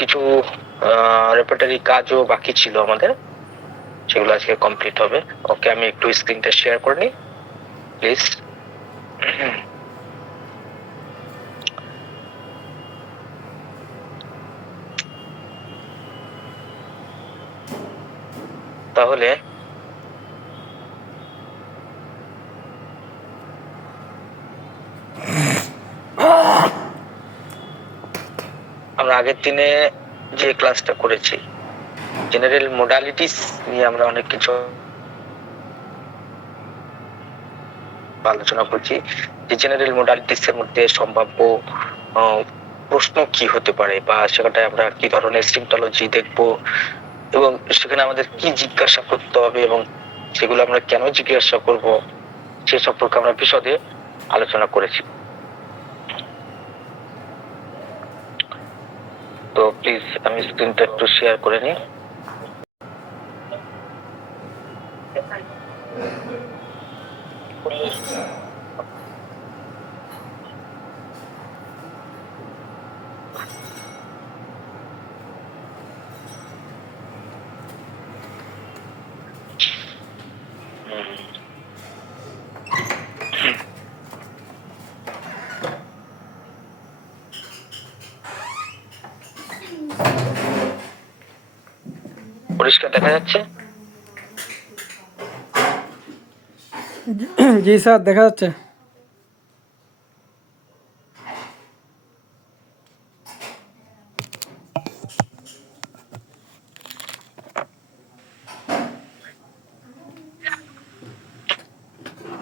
কিছু রেপার্টরি কাজও বাকি ছিল আমাদের, সেগুলো আজকে কমপ্লিট হবে। ওকে, আমি একটু স্ক্রিনটা শেয়ার করে নিই প্লিজ। তাহলে আমরা আগের দিনে যে ক্লাসটা করেছি জেনারেল মোডালিটিস নিয়ে আমরা অনেক কিছু আলোচনা করছি। যে জেনারেল মোডালিটিস এর মধ্যে সম্ভাব্য প্রশ্ন কি হতে পারে, বা সেখানে আমরা কি ধরনের সিম্পটোলজি দেখবো, এবং সেখানে আমাদের কি জিজ্ঞাসা করতে হবে, এবং সেগুলো আমরা কেন জিজ্ঞাসা করব, সে সম্পর্কে আমরা বিশদে আলোচনা করেছি। তো প্লিজ আমি স্ক্রিনটা একটু শেয়ার করে নিই। পরিষ্কার দেখা যাচ্ছে? জি স্যার, দেখা যাচ্ছে।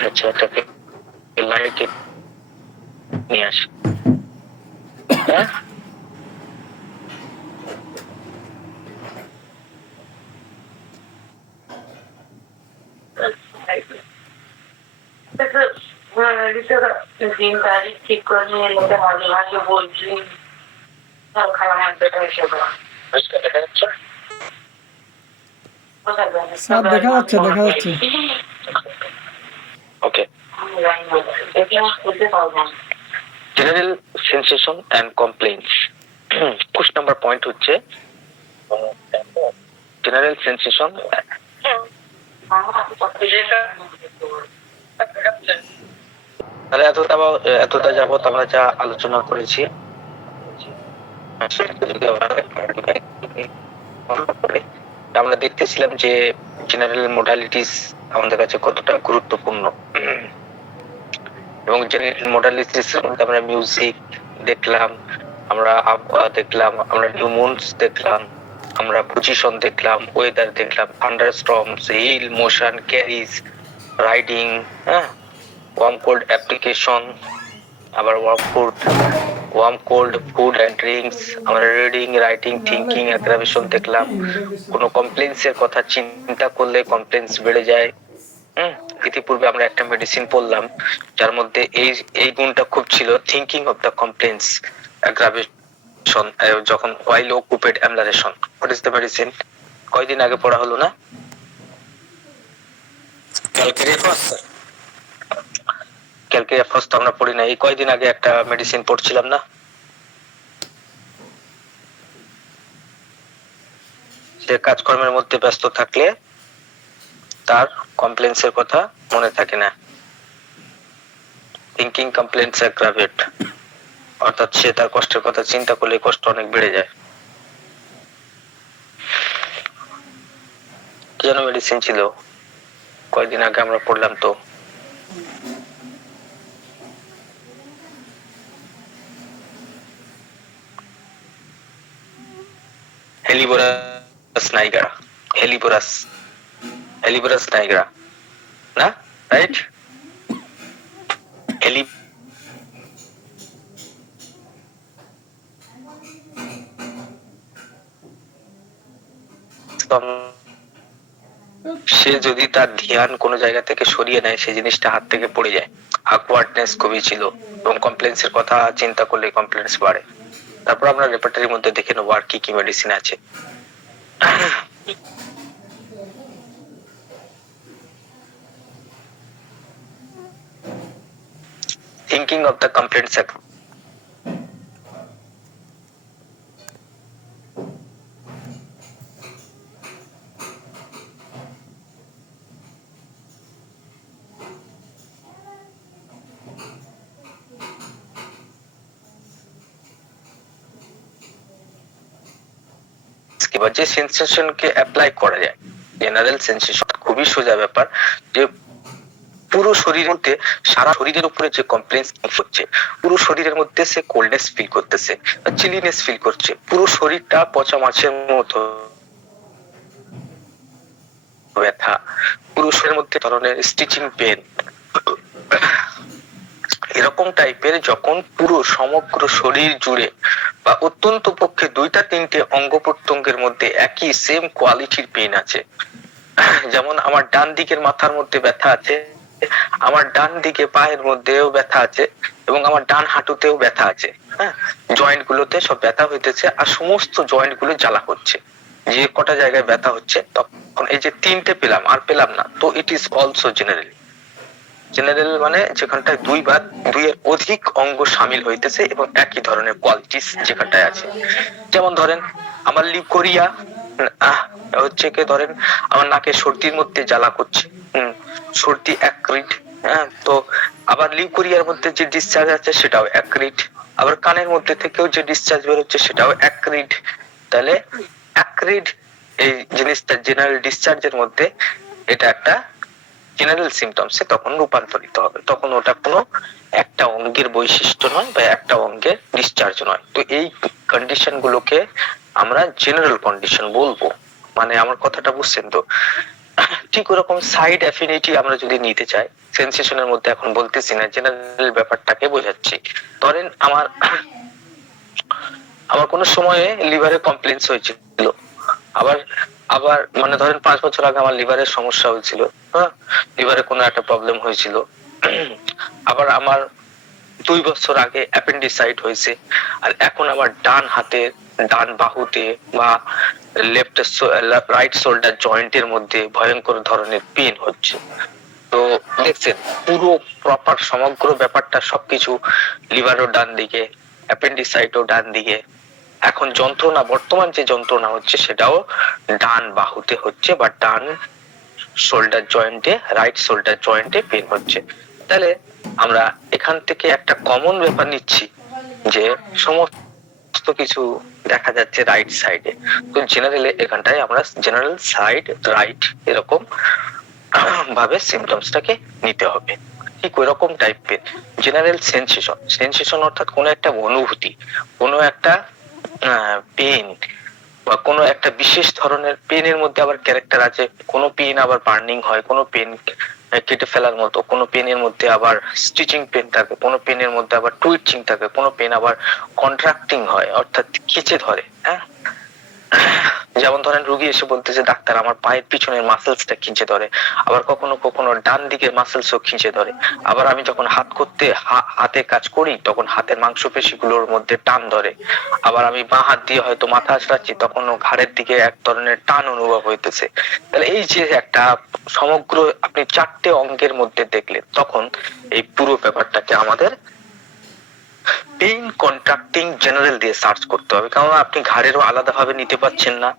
আচ্ছা, এটাকে লাইটে নিয়ে আসি। হ্যাঁ, দিন তারিখ ঠিক করে নিয়ে লোকে মাঝে মাঝে বলছি খাওয়া মাত্রাটা এসে পরিষ্কার দেখা যাচ্ছে? স্যার দেখা যাচ্ছে, দেখা যাচ্ছে। Okay, general sensation and complaints. 21 number point হচ্ছে জেনারেল সেন্সেশন। তাহলে এতটা যাবত আমরা যা আলোচনা করেছি, আমরা দেখতেছিলাম যে জেনারেল মোডালিটিস আমাদের কাছে কতটা গুরুত্বপূর্ণ, এবং জেনারেল মোডালিটিস মধ্যে আমরা মিউজিক দেখলাম, আমরা আবহাওয়া দেখলাম, আমরা নিউমন্স দেখলাম, আমরা পজিশন দেখলাম, ওয়েদার দেখলাম, thunderstorms, hill, motion, carriage, riding, হ্যাঁ, ওয়ার্ম কোল্ড অ্যাপ্লিকেশন, আবার warm cold food and drinks, আমরা রিডিং, রাইটিং, থিঙ্কিং, অ্যাগ্রাভেশন দেখলাম। কোনো কমপ্লেন্স এর কথা চিন্তা করলে কমপ্লেন্স বেড়ে যায়। ইতিপূর্বে আমরা একটা মেডিসিন পড়লাম যার মধ্যে এই গুণটা খুব ছিল, thinking of the complaints aggravation, যখন while occupied amelioration. What is the medicine? কয়দিন আগে পড়া হলো না? ক্যালকেরিয়াফস তো আমরা পড়ি না, এই কয়দিন আগে একটা মেডিসিন পড়ছিলাম না? সে কাজকর্মের মধ্যে ব্যস্ত থাকলে তার কমপ্লেন্স এর কথা মনে থাকে না। থিঙ্কিং কমপ্লেন্স অ্যাগ্রাভেট, অর্থাৎ সে তার কষ্টের কথা চিন্তা করলে কষ্ট অনেক বেড়ে যায়। কি যেন মেডিসিন ছিল, কয়েকদিন আগে আমরা পড়লাম তো। হেলিবোরাস নাইগ্রা, হেলিবোরাস নাইগ্রা না, রাইট? হেলি সে যদি তার ধ্যান কোনো জায়গা থেকে সরিয়ে নেয়, সেই জিনিসটা হাত থেকে পড়ে যায়। আকওয়ার্ডনেস খুবই ছিল, এবং কমপ্লেন্স এর কথা চিন্তা করলে কমপ্লেন্স বাড়ে। তারপর আমরা রেপার্টরির মধ্যে দেখে নেবো আর কি কি মেডিসিন আছে। Thinking of the complaints বা যে সেন্সেশনকে অ্যাপ্লাই করা যায়, জেনারেল সেন্সেশন খুবই সোজা ব্যাপার, যে পুরো শরীরের মধ্যে, সারা শরীরের উপরে যে কমপ্লেন্স হচ্ছে, পুরো শরীরের মধ্যে সে কোল্ডনেস ফিল করতেছে, চিলিনেস ফিল করছে, পুরো শরীরটা পচা মাছের মতো ব্যথা, পুরো শরীরের মধ্যে ধরনের স্টিচিং পেন, এরকম টাইপের যখন পুরো সমগ্র শরীর জুড়ে বা অত্যন্ত পক্ষে 2-3টে অঙ্গ প্রত্যঙ্গের মধ্যে একই সেম কোয়ালিটির পেন আছে, যেমন আমার ডান দিকের মাথার মধ্যে ব্যথা আছে, আমার ডান দিকে পায়ের মধ্যেও ব্যথা আছে, এবং আমার ডান হাঁটুতেও ব্যথা আছে, হ্যাঁ, জয়েন্ট গুলোতে সব ব্যথা হইতেছে, আর সমস্ত জয়েন্ট গুলো জ্বালা করছে, যে কটা জায়গায় ব্যথা হচ্ছে, তখন এই যে 3টে পেলাম আর পেলাম না, তো it is also general. General মানে যেখানটায় 2 বা 2-এর অধিক অঙ্গ শামিল হইতেছে এবং একই ধরনের কোয়ালিটিস যেখানটায় আছে। যেমন ধরেন আমার লিউকোরিয়া হচ্ছে কি, ধরেন আমার নাকে সর্দির মধ্যে জ্বালা করছে, সর্দি অ্যাক্রিড, হ্যাঁ, তো আবার লিউকোরিয়ার মধ্যে যে ডিসচার্জ আছে সেটাও অ্যাক্রিড, আবার কানের মধ্যে থেকেও যে ডিসচার্জ বের হচ্ছে সেটাও অ্যাক্রিড। তাহলে অ্যাক্রিড এই জিনিসটা জেনারেল ডিসচার্জের মধ্যে, এটা একটা জেনারেল সিমটমসে তখন রূপান্তরিত হবে, তখন ওটা কোনো একটা অঙ্গের বৈশিষ্ট্য নয় বা একটা অঙ্গের ডিসচার্জ নয়। তো এই কন্ডিশন গুলোকে আমরা জেনারেল কন্ডিশন বলবো, মানে আমার কথাটা বুঝছেন তো? ঠিক ওরকম সাইড অ্যাফিনিটি আমরা যদি নিতে চাই, সেন্সেশনের মধ্যে এখন বলতেছি না, জেনারেল ব্যাপারটাকে বোঝাচ্ছি। ধরেন আমার আমার কোনো সময়ে লিভারে কমপ্লেন্স হয়েছিল, আবার আবার মানে ধরেন 5 বছর আগে আমার লিভারের সমস্যা হয়েছিল, হ্যাঁ, লিভারে কোনো একটা প্রবলেম হয়েছিল, আবার আমার 2 বছর আগে অ্যাপেন্ডিসাইট হয়েছে, আর এখন আমার ডান হাতে, ডান বাহুতে বা লেফট রাইট শোল্ডার জয়েন্টের মধ্যে ভয়ঙ্কর ধরনের পেন হচ্ছে। তো দেখছেন পুরো প্রপার সমগ্র ব্যাপারটা, সবকিছু, লিভারও ডান দিকে, অ্যাপেন্ডিসাইটও ডান দিকে, এখন যন্ত্রণা, বর্তমান যে যন্ত্রণা হচ্ছে সেটাও ডান বাহুতে হচ্ছে বা ডান শোল্ডার জয়েন্টে, রাইট শোল্ডার জয়েন্টে পেন হচ্ছে। তাহলে আমরা এখান থেকে একটা কমন ব্যাপার নিচ্ছি যে সমস্ত কিছু দেখা যাচ্ছে রাইট সাইডে, তো জেনারেলি এখানটায় আমরা জেনারেল সাইড রাইট এরকম ভাবে সিমটমসটাকে নিতে হবে। ঠিক ওই রকম টাইপের জেনারেল সেন্সেশন, সেন্সেশন অর্থাৎ কোনো একটা অনুভূতি, কোনো একটা পেন বা কোনো একটা বিশেষ ধরনের পেনের মধ্যে আবার ক্যারেক্টার আছে, কোনো পেন আবার বার্নিং হয়, কোনো পেন কেটে ফেলার মতো, কোনো পেনের মধ্যে আবার স্টিচিং পেন থাকে, কোনো পেনের মধ্যে আবার টুইচিং থাকে, কোনো পেন আবার কন্ট্রাক্টিং হয় অর্থাৎ খিচে ধরে, হ্যাঁ, যেমন ধরেন রোগী এসে বলতেছে ডাক্তার আমার পায়ের পিছনের মাসেলসটা খিঁচে ধরে, আবার কখনো কখনো ডান দিকের মাসেলসও খিঁচে ধরে, আবার আমি যখন হাত করতে হাতে কাজ করি তখন হাতের মাংসপেশিগুলোর মধ্যে টান ধরে, আবার আমি বাঁ হাত দিয়ে হয়তো মাথা আঁচড়াচ্ছি তখনও ঘাড়ের দিকে এক ধরনের টান অনুভব হইতেছে। তাহলে এই যে একটা সমগ্র আপনি 4টে অঙ্গের মধ্যে দেখলেন, তখন এই পুরো ব্যাপারটাকে আমাদের পেইন কন্ট্রাক্টিং জেনারেল দিয়ে সার্চ করতে হবে, কারণ আপনি ঘাড়েরও আলাদা ভাবে নিতে পারছেন না,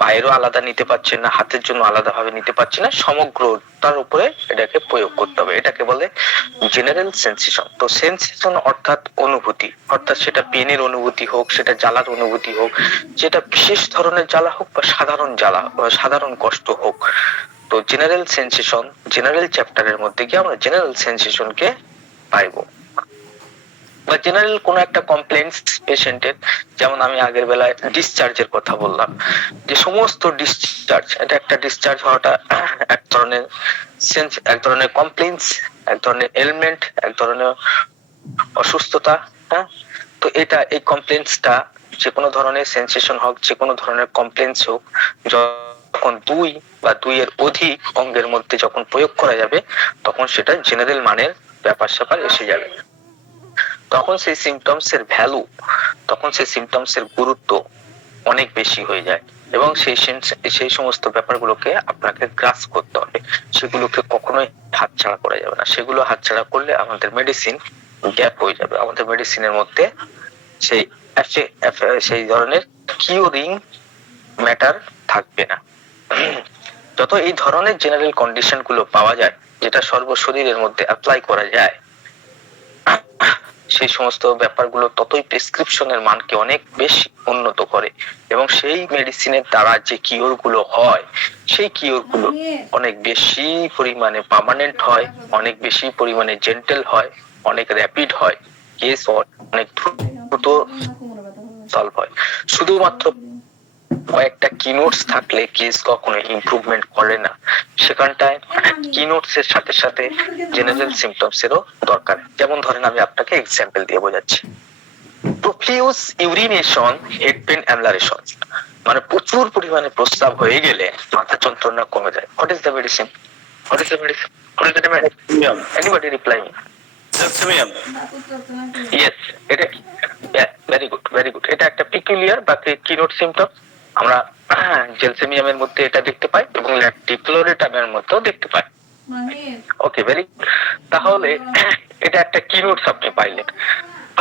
পায়েরও আলাদা নিতে পারছেন না, হাতের জন্য আলাদা ভাবে নিতে পারছেন না, সমগ্রতার উপরে এটাকে প্রয়োগ করতে হবে। এটাকে বলে জেনারেল সেন্সেশন। তো সেন্সেশন অর্থাৎ অনুভূতি, অর্থাৎ সেটা পেনের অনুভূতি হোক, সেটা জ্বালার অনুভূতি হোক, যেটা বিশেষ ধরনের জ্বালা হোক বা সাধারণ জ্বালা বা সাধারণ কষ্ট হোক। তো জেনারেল সেন্সেশন, জেনারেল চ্যাপ্টারের মধ্যে গিয়ে আমরা জেনারেল সেন্সেশনকে পাইবো। বা জেনারেল কোন একটা কমপ্লেন্স পেশেন্টের, যেমন আমি আগের বেলায় ডিসচার্জের কথা বললাম, যে সমস্ত ডিসচার্জ, এটা একটা ডিসচার্জ হওয়াটা এক ধরনের সেন্স, এক ধরনের কমপ্লেন্স, এক ধরনের এলিমেন্ট, এক ধরনের অসুস্থতা, হ্যাঁ। তো এটা এই কমপ্লেন্সটা যে কোনো ধরনের সেন্সেশন হোক, যে কোনো ধরনের কমপ্লেন্স হোক, যখন 2 বা 2-এর অধিক অঙ্গের মধ্যে যখন প্রয়োগ করা যাবে তখন সেটা জেনারেল মানের ব্যাপার স্যাপার এসে যাবে, তখন সেই সিমটমস এর ভ্যালু, তখন সেই সিমটমস এর গুরুত্ব অনেক বেশি হয়ে যায়, এবং সেই সমস্ত ব্যাপারগুলোকে আপনাকে গ্রাস করতে হবে, সেগুলোকে কখনোই হাতছাড়া করা যাবে না। সেগুলো হাতছাড়া করলে আমাদের মেডিসিন গ্যাপ হয়ে যাবে, আমাদের মেডিসিনের মধ্যে সেই সেই ধরনের কিউরিং ম্যাটার থাকবে না। যত এই ধরনের জেনারেল কন্ডিশন গুলো পাওয়া যায়, যেটা সর্বশরীরের মধ্যে অ্যাপ্লাই করা যায়, সেই সমস্ত ব্যাপারগুলো ততই প্রেসক্রিপশনের মানকে অনেক বেশি উন্নত করে এবং সেই মেডিসিনের দ্বারা যে কিওর গুলো হয় সেই কিওর গুলো অনেক বেশি পরিমাণে পার্মানেন্ট হয়, অনেক বেশি পরিমাণে জেন্টেল হয়, অনেক র্যাপিড হয়, কেস অনেক দ্রুত সলভ হয়। শুধুমাত্র কয়েকটা কিনোটস থাকলে কেস কখনো ইমপ্রুভমেন্ট করে না, সেখানটায় কিনোটস এর সাথে সাথে জেনারেল সিমটমস এরও দরকার। যেমন ধরেন আমি আপনাকে এক্সাম্পল দিয়ে বোঝাচ্ছি। প্রফিউজ ইউরিনেশন, হেড পেন, অ্যামলারেশন, মানে প্রচুর পরিমাণে প্রস্রাব হয়ে গেলে মাথা যন্ত্রণা কমে যায়। What is the medicine? What is the medicine? What is the medicine? Anybody reply? Yes, এটা ভেরি গুড, ভেরি গুড। এটা একটা পিকুলিয়ার বা কিনোট সিমটম। আমরা জেলসেমিয়ামের মধ্যে এটা দেখতে পাই এবং ল্যাকটিফ্লোরেটামের মধ্যেও দেখতে পাই। ওকে, ভেরি। তাহলে এটা একটা কিনোটস আপনি পাইলেন।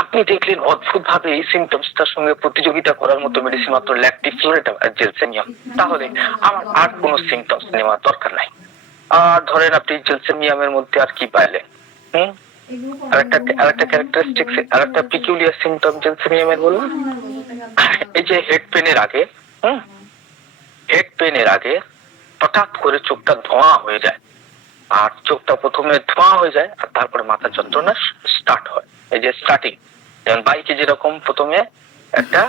আপনি দেখলেন অদ্ভুত ভাবে এই সিমটমসটার সঙ্গে প্রতিযোগিতা করার মতো মেডিসিন মাত্র ল্যাকটিফ্লোরেটাম আর জেলসেমিয়াম। তাহলে আমার আর কোনো সিমটমস নেওয়ার দরকার নাই। আর ধরেন আপনি জেলসেমিয়ামের মধ্যে আর কি পাইলেন? আরেকটা ক্যারেক্টারিস্টিক্স, আরেকটা পিকুলিয়ার সিমটম জেলসেমিয়ামের বলুন, এই যে হেড পেনের আগে, হেড পেনের আগে হঠাৎ করে চোখটা ধোঁয়া হয়ে যায়, আর চোখটা প্রথমে ধোঁয়া হয়ে যায় আর তারপরে মাথা যন্ত্রণা স্টার্ট হয়। এই যে স্টার্টিং, যেমন বাইকে যেরকম প্রথমে একটা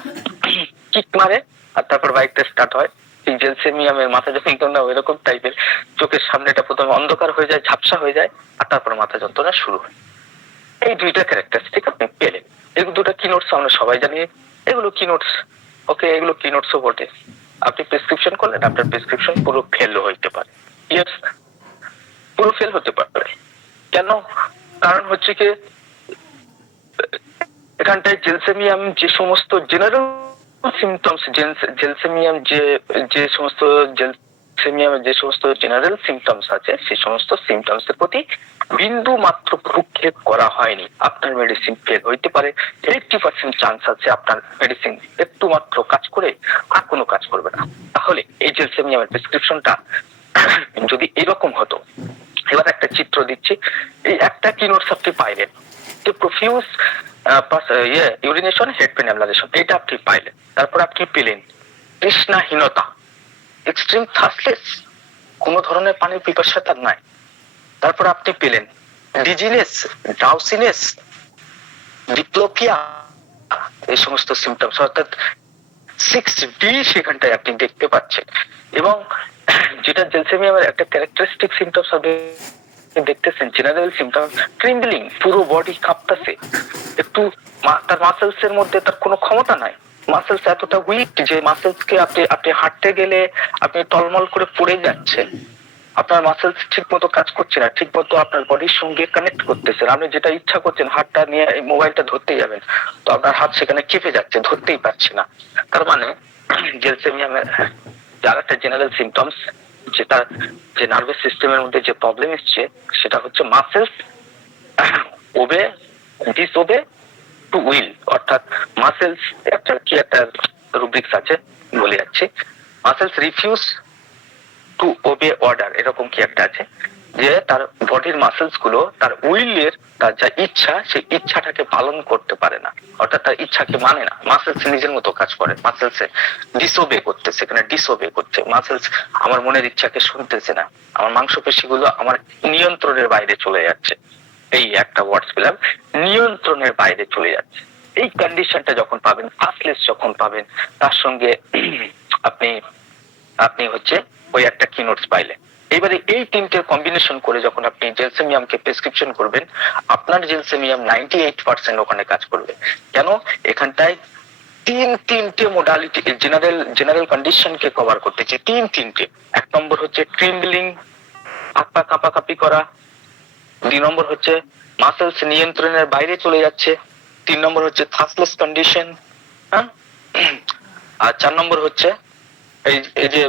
কিক মারে আর তারপর বাইকটা স্টার্ট হয়, এই জেলসেমিয়ামের মাথা যন্ত্রণা ওই রকম টাইপের। চোখের সামনেটা প্রথমে অন্ধকার হয়ে যায়, ঝাপসা হয়ে যায় আর তারপরে মাথা যন্ত্রণা শুরু হয়। এই দুইটা ক্যারেক্টারিস্টিক আপনি পেলেন। এগুলো দুটো কিনোটস আমরা সবাই জানি, এগুলো কিনোটস। ওকে, এগুলো কিনোটসও বটে। আপনি প্রেসক্রিপশন করলেন, আপনার প্রেসক্রিপশন পুরো ফেল হইতে পারে। ইয়েস, পুরো ফেল হতে পারে। কেন? কারণ হচ্ছে কি, এখানটায় জেলসেমিয়াম যে সমস্ত জেনারেল সিমটমস, জেলসেমিয়াম যে সমস্ত জেলসেমিয়ামের যে সমস্ত জেনারেল সিমটমস আছে সেই সমস্ত সিমটমস এর প্রতি বিন্দু মাত্র ভ্রুক্ষেপ করা হয়নি। আপনার মেডিসিন ফেল হইতে পারে। 80% চান্স আছে আপনার মেডিসিন একটু মাত্র কাজ করে আর কোনো কাজ করবে না। তাহলে এই জেলসেমিয়ামের প্রেসক্রিপশনটা যদি এরকম হতো, এবার একটা চিত্র দিচ্ছি। এই একটা কিনোটস আপনি পাইলেন যে প্রফিউজ ইউরিনেশন, হেড পেন, অ্যামলারেশন, এটা আপনি পাইলেন। তারপর আপনি পেলেন তৃষ্ণাহীনতা, এক্সট্রিম থার্স্টলেস, কোনো ধরনের পানির পিপাসা তার নাই। তারপর আপনি পেলেন ডিজিনেস, ড্রাউসিনেস, ডিপ্লোপিয়া, এই সমস্ত সিমটমস, অর্থাৎ 6D সেখানটায় আপনি দেখতে পাচ্ছেন। এবং যেটা জেলসেমিয়ামের একটা ক্যারেক্টারিস্টিক সিমটমস আপনি দেখতেছেন, জেনারেল সিমটম ট্রিম্বলিং, পুরো বডি কাঁপতেছে, একটু তার মাসেলস এর মধ্যে তার কোনো ক্ষমতা নাই। মাসেলস এতটা উইক যে মাসেলস কে আপনি হাঁটতে গেলে আপনি টলমল করে পড়ে যাচ্ছেন। আপনার মাসেলস ঠিক মতো কাজ করছে না, ঠিক মতো আপনার বডির সঙ্গে কানেক্ট করতেছেন। আপনি যেটা ইচ্ছা করছেন, হাতটা নিয়ে এই মোবাইলটা ধরতে যাবেন, তো আপনার হাত সেখানে কেঁপে যাচ্ছে, ধরতেই পারছে না। তার মানে জেলসেমিয়ামের যার একটা জেনারেল সিমটমস, যেটা যে নার্ভাস সিস্টেমের মধ্যে যে প্রবলেম এসছে সেটা হচ্ছে মাসেলস ওবে, ডিসওবে টু উইল, অর্থাৎ মাসেলস একটা রুব্রিক্স আছে, বলে যাচ্ছে, মাসেলস রিফিউজ টু ওবে অর্ডার, এরকম কি একটা আছে, যে তার বডির মাসেলস গুলো তার উইলের, তার যা ইচ্ছা সেই ইচ্ছাটাকে পালন করতে পারে না, অর্থাৎ তার ইচ্ছাকে মানে না। মাসেলস নিজের মতো কাজ করে, মাসেলস ডিসওবে করতেছে, এখানে ডিসওবে করছে। মাসেলস আমার মনের ইচ্ছাকে শুনতেছে না, আমার মাংসপেশিগুলো আমার নিয়ন্ত্রণের বাইরে চলে যাচ্ছে। এই একটা ওয়ার্ডস পেলাম, নিয়ন্ত্রণের বাইরে চলে যাচ্ছে। এই কন্ডিশনটা যখন পাবেন, ফার্স্টলেস যখন পাবেন, তার সঙ্গে আপনি আপনি হচ্ছে ওই একটা কিনোটস পাইলেন। এবারে এই তিনটের কম্বিনেশন করে যখন আপনি জেলসেমিয়ামকে প্রেসক্রিপশন করবেন, আপনার জেলসেমিয়াম 98% ওখানে কাজ করবে। কেন? এখানটায় তিনটে মোডালিটি জেনারেল কন্ডিশনকে কভার করতেছে, তিনটে। এক নম্বর হচ্ছে ট্রিম্বলিং, হাত পা কাঁপাকাঁপি করা। 2 নম্বর হচ্ছে মাসেলস নিয়ন্ত্রণের বাইরে চলে যাচ্ছে। 3 নম্বর হচ্ছে থার্স্টলেস কন্ডিশন, হ্যাঁ। আর 4 নম্বর হচ্ছে এই যে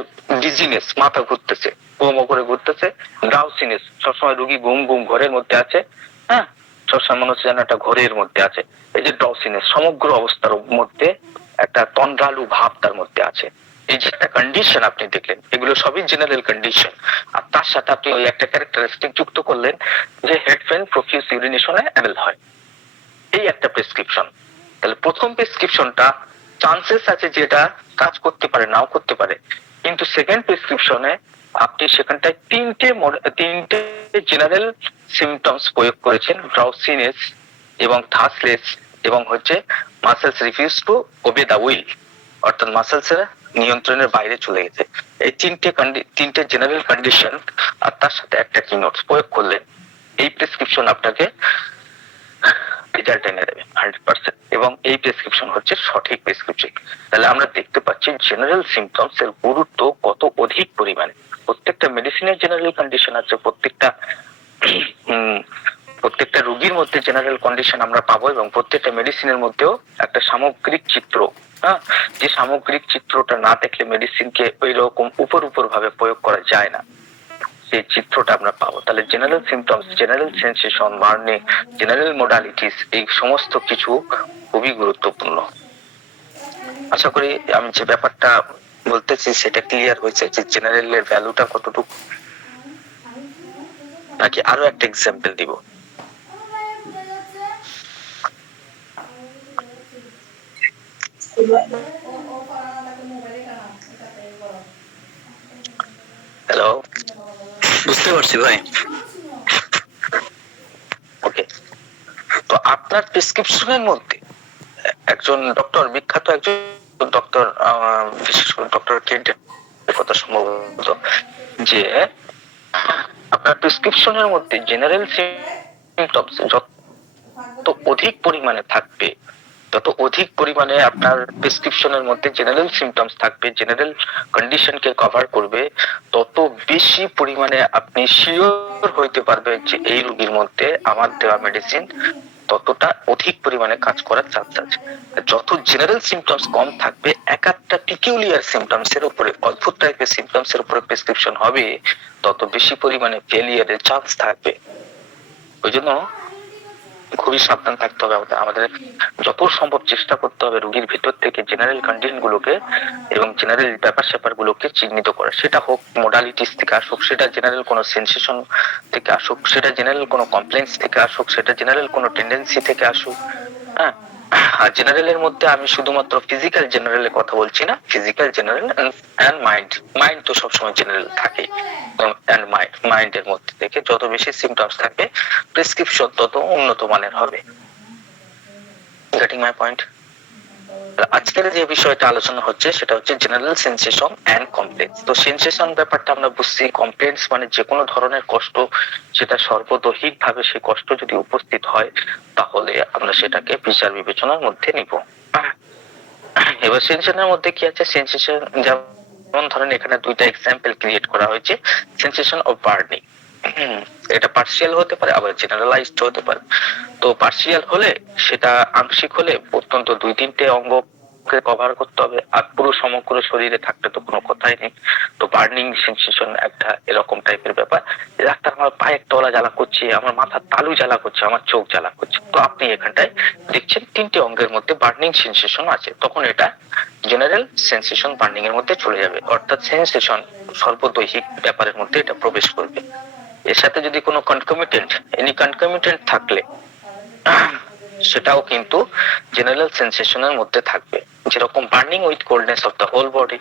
ডিজিনেস, মাথা ঘুরতেছে, কোমো করে ঘুরতেছে। ড্রাউসিনেস, সবসময় রোগী ঘুম ঘরের মধ্যে আছে, হ্যাঁ, সবসময় মনে হচ্ছে যেন একটা ঘরের মধ্যে আছে। এই যে ড্রাউসিনেস, সমগ্র অবস্থার মধ্যে একটা তন্দ্রালু ভাব তার মধ্যে আছে। এই যে একটা কন্ডিশন আপনি দেখলেন, এগুলো সবই জেনারেল কন্ডিশন। আর তার সাথে আপনি ওই একটা ক্যারেক্টারিস্টিক যুক্ত করলেন যে হেড পেন প্রফিউজ ইউরিনেশনে অ্যাভেল হয়। এই একটা প্রেসক্রিপশন। তাহলে প্রথম প্রেসক্রিপশনটা চান্সেস আছে যেটা কাজ করতে পারে, নাও করতে পারে, কিন্তু সেকেন্ড প্রেসক্রিপশনে আপনি সেখানটায় তিনটে জেনারেল সিমটমস প্রয়োগ করেছেন, ড্রাউসিনেস এবং থাসলেস এবং হচ্ছে muscles refuse to obey the will, অর্থাৎ মাসেলস এর নিয়ন্ত্রণের বাইরে চলে গেছে। এই তিনটে জেনারেল কন্ডিশন আর তার সাথে একটা কি নোটস প্রয়োগ করলেন, এই প্রেসক্রিপশন আপনাকে রেজাল্ট এনে দেবে 100%, এবং এই প্রেসক্রিপশন হচ্ছে সঠিক প্রেসক্রিপশন। তাহলে আমরা দেখতে পাচ্ছি জেনারেল সিমটমস এর গুরুত্ব কত অধিক পরিমাণে। প্রত্যেকটা মেডিসিনের জেনারেল কন্ডিশন আছে, প্রত্যেকটা রোগীর মধ্যে জেনারেল কন্ডিশন আমরা পাবো, এবং প্রত্যেকটা মেডিসিনের মধ্যেও একটা সামগ্রিক চিত্র, যে সামগ্রিক চিত্রটা না দেখলে মেডিসিনকে ওই রকম উপর ভাবে প্রয়োগ করা যায় না, সেই চিত্রটা আমরা পাবো। তাহলে general symptoms, general sensation, burning, general modalities, এই সমস্ত কিছু খুবই গুরুত্বপূর্ণ। আশা করি আমি যে ব্যাপারটা বলতেছি সেটা ক্লিয়ার হয়েছে যে জেনারেলের ভ্যালুটা কতটুকু, নাকি আরো একটা এক্সাম্পল দিব? হ্যালো, বুঝতে পারছি ভাই। ওকে, তো আপনার প্রেসক্রিপশনের মধ্যে একজন ডক্টর, বিখ্যাত একজন ডক্টর, বিশেষ করে ডক্টর কেন্টের কথা সম্ভবত, যে আপনার প্রেসক্রিপশনের মধ্যে জেনারেল সিমটমস যত অধিক পরিমাণে থাকবে, তত অধিক পরিমাণে আপনার প্রেসক্রিপশনের মধ্যে জেনারেল সিমটমস থাকবে, জেনারেল কন্ডিশনকে কভার করবে, তত বেশি পরিমাণে আপনি শিওর হইতে পারবেন যে এই রোগীর মধ্যে আমার দেওয়া মেডিসিন ততটা অধিক পরিমাণে কাজ করার চান্স আছে। যত জেনারেল সিমটমস কম থাকবে, এক একটা পিকিউলিয়ার সিমটমস এর উপরে, অদ্ভুত টাইপের সিমটমস এর উপরে প্রেসক্রিপশন হবে, তত বেশি পরিমাণে ফেলিয়ারের চান্স থাকবে। ওই জন্য খুবই সাবধান থাকতে হবে আমাদের, যত সম্ভব চেষ্টা করতে হবে রোগীর ভিতর থেকে জেনারেল কন্ডিশন গুলোকে এবং জেনারেল ব্যাপার স্যাপার গুলোকে চিহ্নিত করা। সেটা হোক মোডালিটিস থেকে আসুক, সেটা জেনারেল কোনো সেন্সেশন থেকে আসুক, সেটা জেনারেল কোনো কমপ্লেন্স থেকে আসুক, সেটা জেনারেল কোনো টেন্ডেন্সি থেকে আসুক। হ্যাঁ, আর জেনারেলের মধ্যে আমি শুধুমাত্র ফিজিক্যাল জেনারেলের কথা বলছি না, ফিজিক্যাল জেনারেল এন্ড মাইন্ড তো সবসময় জেনারেল থাকে, এন্ড মাইন্ডের মধ্যে থেকে যত বেশি সিমটমস থাকবে প্রেসক্রিপশন তত উন্নত মানের হবে। Getting my point? আজকের যে বিষয়টা আলোচনা হচ্ছে সেটা হচ্ছে জেনারেল সেন্সেশন এন্ড কমপ্লেন্স। তো সেন্সেশন ব্যাপারটা আমরা বুঝছি, কমপ্লেন্স মানে যে কোনো ধরনের কষ্ট, সেটা সর্বদৈহিক ভাবে সেই কষ্ট যদি উপস্থিত হয় তাহলে আমরা সেটাকে বিচার বিবেচনার মধ্যে নিব। এবার সেন্সেশনের মধ্যে কি আছে, সেন্সেশন যেমন ধরেন এখানে দুইটা এক্সাম্পল ক্রিয়েট করা হয়েছে, সেন্সেশন অফ বার্নিং, এটা পার্সিয়াল হতে পারে আবার জেনারেলাইজড হতে পারে। তো পার্সিয়াল হলে সেটা আংশিক হলে অত্যন্ত 2-3টে অঙ্গকে কভার করতে হবে, আর পুরো সমগ্র শরীরে থাকতে তো কোনো কথাই নেই। তো বার্নিং সেন্সেশন একটা এরকম টাইপের ব্যাপার, ডাক্তার আমার পায়ের তলা জ্বালা করছে, আমার মাথার তালু জ্বালা করছে, আমার চোখ জ্বালা করছে, তো আপনি এখানটায় দেখছেন 3টে অঙ্গের মধ্যে বার্নিং সেন্সেশন আছে, তখন এটা জেনারেল সেন্সেশন বার্নিং এর মধ্যে চলে যাবে, অর্থাৎ সেন্সেশন সর্বদৈহিক ব্যাপারের মধ্যে এটা প্রবেশ করবে। এর সাথে যদি কোনো এনি কনকমিটেন্ট থাকলে সেটাও কিন্তু জেনারেল সেন্সেশনের মধ্যে থাকবে, যেরকম burning with coldness of the whole body,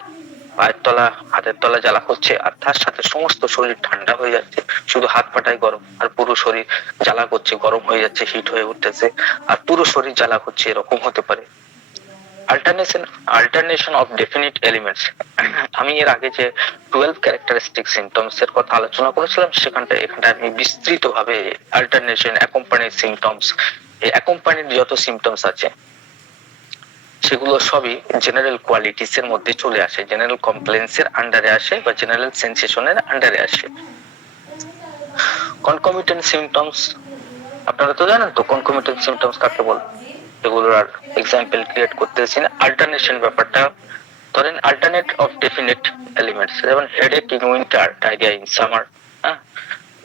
পায়ের তলা হাতের তলা জ্বালা করছে আর তার সাথে সমস্ত শরীর ঠান্ডা হয়ে যাচ্ছে, শুধু হাত পাটাই গরম আর পুরো শরীর জ্বালা করছে, গরম হয়ে যাচ্ছে, হিট হয়ে উঠতেছে আর পুরো শরীর জ্বালা করছে, এরকম হতে পারে। alternation of definite elements, আমি এর আগে যে 12 ক্যারেক্টারিস্টিক সিম্পটমস এর কথা আলোচনা করেছিলাম এখানটা আমি বিস্তৃতভাবে অল্টারনেশন, অ্যাকম্পানিড সিম্পটমস, এই অ্যাকম্পানিড যত সিম্পটমস আছে সেগুলো সবই জেনারেল কোয়ালিটিস এর মধ্যে চলে আসে, জেনারেল কমপ্লেন্স এর আন্ডারে আসে বা জেনারেল সেন্সেশনের আন্ডারে আসে। কনকমিটেন্ট সিম্পটমস আপনারা তো জানেন, তো কনকমিটেন্ট সিম্পটমস কাকে বলে, এগুলোর আর এক্সাম্পল ক্রিয়েট করতেছি না। অল্টারনেশন ব্যাপারটা ধরেন অল্টারনেট অফ ডেফিনিট এলিমেন্টস, যেমন headache in winter, diarrhoea in summer,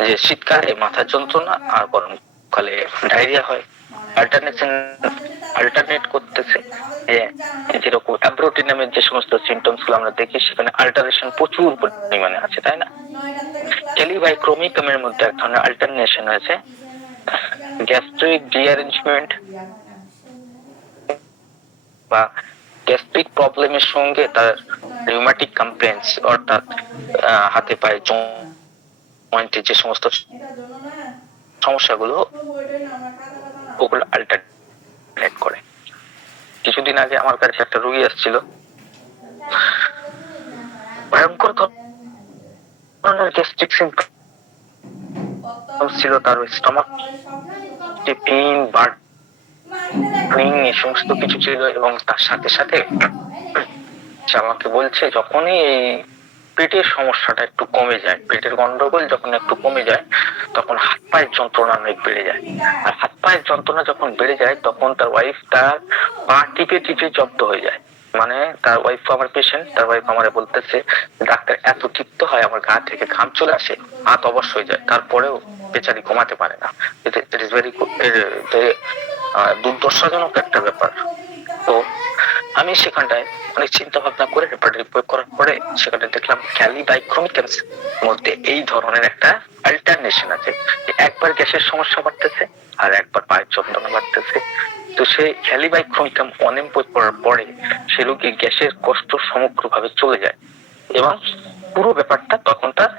যে শীতকালে মাথা যন্ত্রণা আর গরমকালে ডায়রিয়া হয়। অল্টারনেট করতেছে, যেরকম অ্যাব্রোটি নামের যে সমস্ত সিমটমস গুলো আমরা দেখি সেখানে অল্টারেশন প্রচুর পরিমাণে আছে, তাই না? টেলিবাইক্রোমিকামের মধ্যে এক ধরনের অল্টারনেশন আছে, গ্যাস্ট্রিক ডিঅ্যারেঞ্জমেন্ট বা গ্যাস্ট্রিক প্রবলেমের সঙ্গে তার রিউমাটিক কমপ্লেন্টস অর্থাৎ হাতে পায়ে জয়েন্টে যে সমস্ত সমস্যাগুলো ওগুলো অল্টারনেট করে। কিছুদিন আগে আমার কাছে একটা রোগী আসছিল, ভয়ঙ্কর ধরনের গ্যাস্ট্রিক সিম্পটমস ছিল। তার স্টমাক পেইন, বার্নিং এই সমস্ত কিছু ছিল, এবং তার সাথে সাথে সে আমাকে বলছে যখনই এই পেটের সমস্যাটা একটু কমে যায়, পেটের গন্ডগোল যখন একটু কমে যায়, তখন হাত পায়ের যন্ত্রণা অনেক বেড়ে যায়। আর হাত পায়ের যন্ত্রণা যখন বেড়ে যায় তখন তার ওয়াইফ তার পা টিপে টিপে জব্দ হয়ে যায়। মানে তার ওয়াইফ আমার পেশেন্ট, তার ওয়াইফ আমারে বলতেছে ডাক্তার এত তৃপ্ত হয়, আমার গা থেকে ঘাম চলে আসে, হাত অবশ হয়ে যায়, তারপরেও বেচারি ঘুমাতে পারে না। ইট ইজ ভেরি দুর্দশাজনক একটা ব্যাপার। তো আমি সেখানটায় অনেক চিন্তা ভাবনা করে রেপার্টরি প্রয়োগ করার পরে সেখানে দেখলাম ক্যালিবাইক্রোমিক্যান্স মধ্যে এই ধরনের একটা অল্টারনেশন আছে। একবার গ্যাসের সমস্যা বাড়তেছে আর একবার পায়ের যন্ত্রণা বাড়তেছে। তো সেই ক্যালিবাইক্রোমিক্যাম অনেম প্রয়োগ করার পরে সে রোগী গ্যাসের কষ্ট সমগ্রভাবে চলে যায় এবং পুরো ব্যাপারটা তখন তার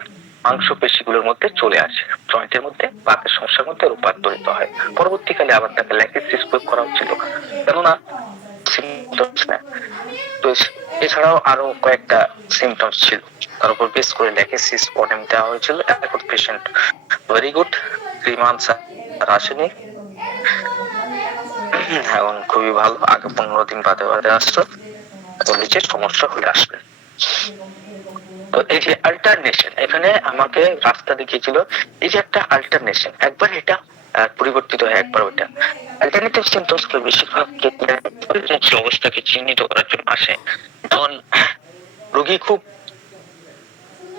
মাংসপেশিগুলোর মধ্যে চলে আসে, জয়েন্টের মধ্যে বাতের সমস্যার মধ্যে রূপান্তরিত হয়। পরবর্তীকালে আবার তাকে ল্যাকেসিস প্রয়োগ করা হচ্ছিল, কেননা সিমটমস না। তো এছাড়াও আরো কয়েকটা সিমটমস ছিল, তার উপর বেস করে ল্যাকেসিস অনেম দেওয়া হয়েছিল। এখন patient very good, 3 months are আসেনি, এখন খুবই ভালো। আগে 15 দিন বাদে বাদে আসতো, বলেছে সমস্যা হলে আসবে। তো এই যে অল্টারনেশন, এখানে আমাকে রাস্তা দেখিয়েছিল, এই যে একটা অল্টারনেশন, একবার এটা পরিবর্তিত হয়, একবার ওটা। অল্টারনেটিভ সিমটমস গুলো বেশিরভাগ ক্ষেত্রে অবস্থাকে চিহ্নিত করার জন্য আসে। তখন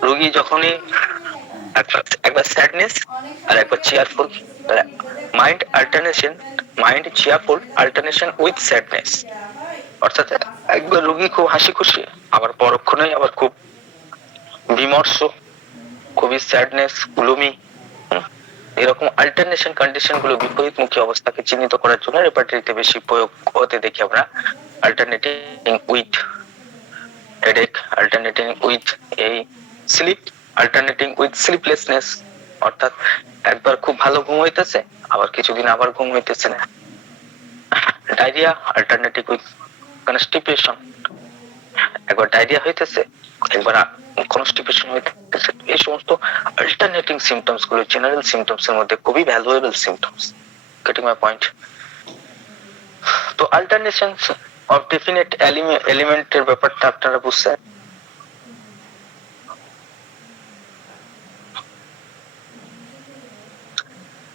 রোগী যখনই একবার স্যাডনেস আর একবার cheerful, mind alternation, mind cheerful alternation with sadness, অর্থাৎ একবার রোগী খুব হাসি খুশি, আবার পরক্ষণে আবার খুব বিমর্ষ, খুবই স্যাডনেস, গ্লুমি। এরকম অল্টারনেশন কন্ডিশন গুলো বিপরীতমুখী অবস্থাকে চিহ্নিত করার জন্য রেপার্টরিতে বেশি প্রয়োগ হতে দেখি আমরা। Alternating with headache, alternating with এই স্লিপ, অল্টারনেটিং উইথ স্লিপলেসনেস, অর্থাৎ একবার খুব ভালো ঘুম হইতেছে আবার কিছুদিন আবার ঘুম হইতেছে না। ডায়রিয়া, অল্টারনেটিং উইথ কনস্টিপেশন, একবার ডায়রিয়া হইতেছে একবার কনস্টিপেশন হইতেছে। এই সমস্ত অল্টারনেটিং সিমটমস গুলো জেনারেল সিমটমস এর মধ্যে খুবই valuable symptoms. Getting my point? তো অল্টারনেশন অফ ডেফিনিট এলিমেন্টের ব্যাপারটা আপনারা বুঝছেন।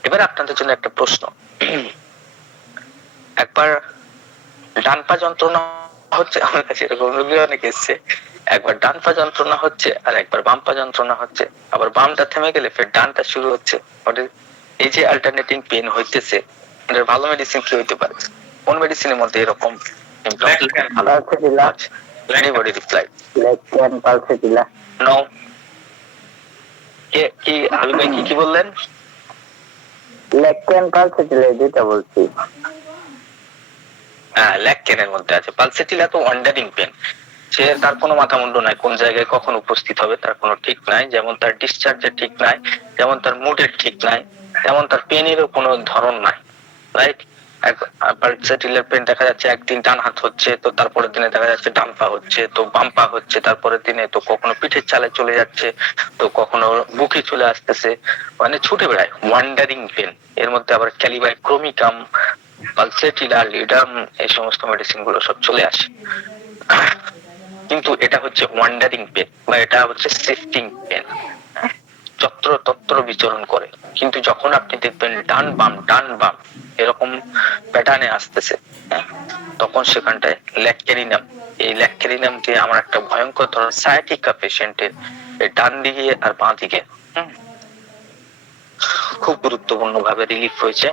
এবার আপনাদের জন্য একটা প্রশ্ন, একবার ডান পা যন্ত্রণা হচ্ছে, আমার কাছে এরকম রোগী অনেক এসছে, একবার ডান পা যন্ত্রণা হচ্ছে আর একবার বাম পা যন্ত্রণা হচ্ছে, আবার বামটা থেমে গেলে ফের ডানটা শুরু হচ্ছে। এই যে অল্টারনেটিং পেন হইতেছে, এর ভালো মেডিসিন কি হইতে পারে? কোন মেডিসিনের মধ্যে এরকম এনিবডি রিপ্লাই লেকটেন পালসেটিলা? নো। কি হাবিব ভাই কি বললেন? লেকটেন পালসেটিলা যেটা বলছি, ল্যাকটেনের মধ্যে আছে। পালসেটিলা তো ওয়ান্ডারিং পেন, সে তার কোনো মাথা মুন্ডু নাই, কোন জায়গায় কখন উপস্থিত হবে তার কোনো ঠিক নাই। যেমন তার ডিসচার্জের ঠিক নাই, যেমন তার মুডের ঠিক নাই, তেমন তার পেনেরও কোনো ধরন নাই, রাইট? পালসেটিলার পেন দেখা যাচ্ছে একদিন ডান হাত হচ্ছে, তো তারপরের দিনে দেখা যাচ্ছে ডান পা হচ্ছে, তো বাম পা হচ্ছে, তারপরের দিনে তো কখনো পিঠের চালে চলে যাচ্ছে, তো কখনো বুকে চলে আসতেছে, মানে ছুটে বেড়ায়, ওয়ান্ডারিং পেন। এর মধ্যে আবার ক্যালিবাইক্রোমিকাম, পালসেটিলা, লিডাম, এই সমস্ত মেডিসিন গুলো সব চলে আসে। কিন্তু এটা হচ্ছে ওয়ান্ডারিং পেন বা এটা হচ্ছে শিফটিং পেন, যত্র তত্র বিচরণ করে। কিন্তু যখন আপনি দেখবেন ডান বাম এরকম প্যাটার্নে আসতেছে, তখন সেখানটায় ল্যাক্টেরিনাম, এই ল্যাক্টেরিনাম দিয়ে আমার একটা ভয়ঙ্কর ধরনের সায়াটিকা পেশেন্টের ডান দিকে আর বাঁ দিকে খুব গুরুত্বপূর্ণ ভাবে রিলিফ হয়েছে,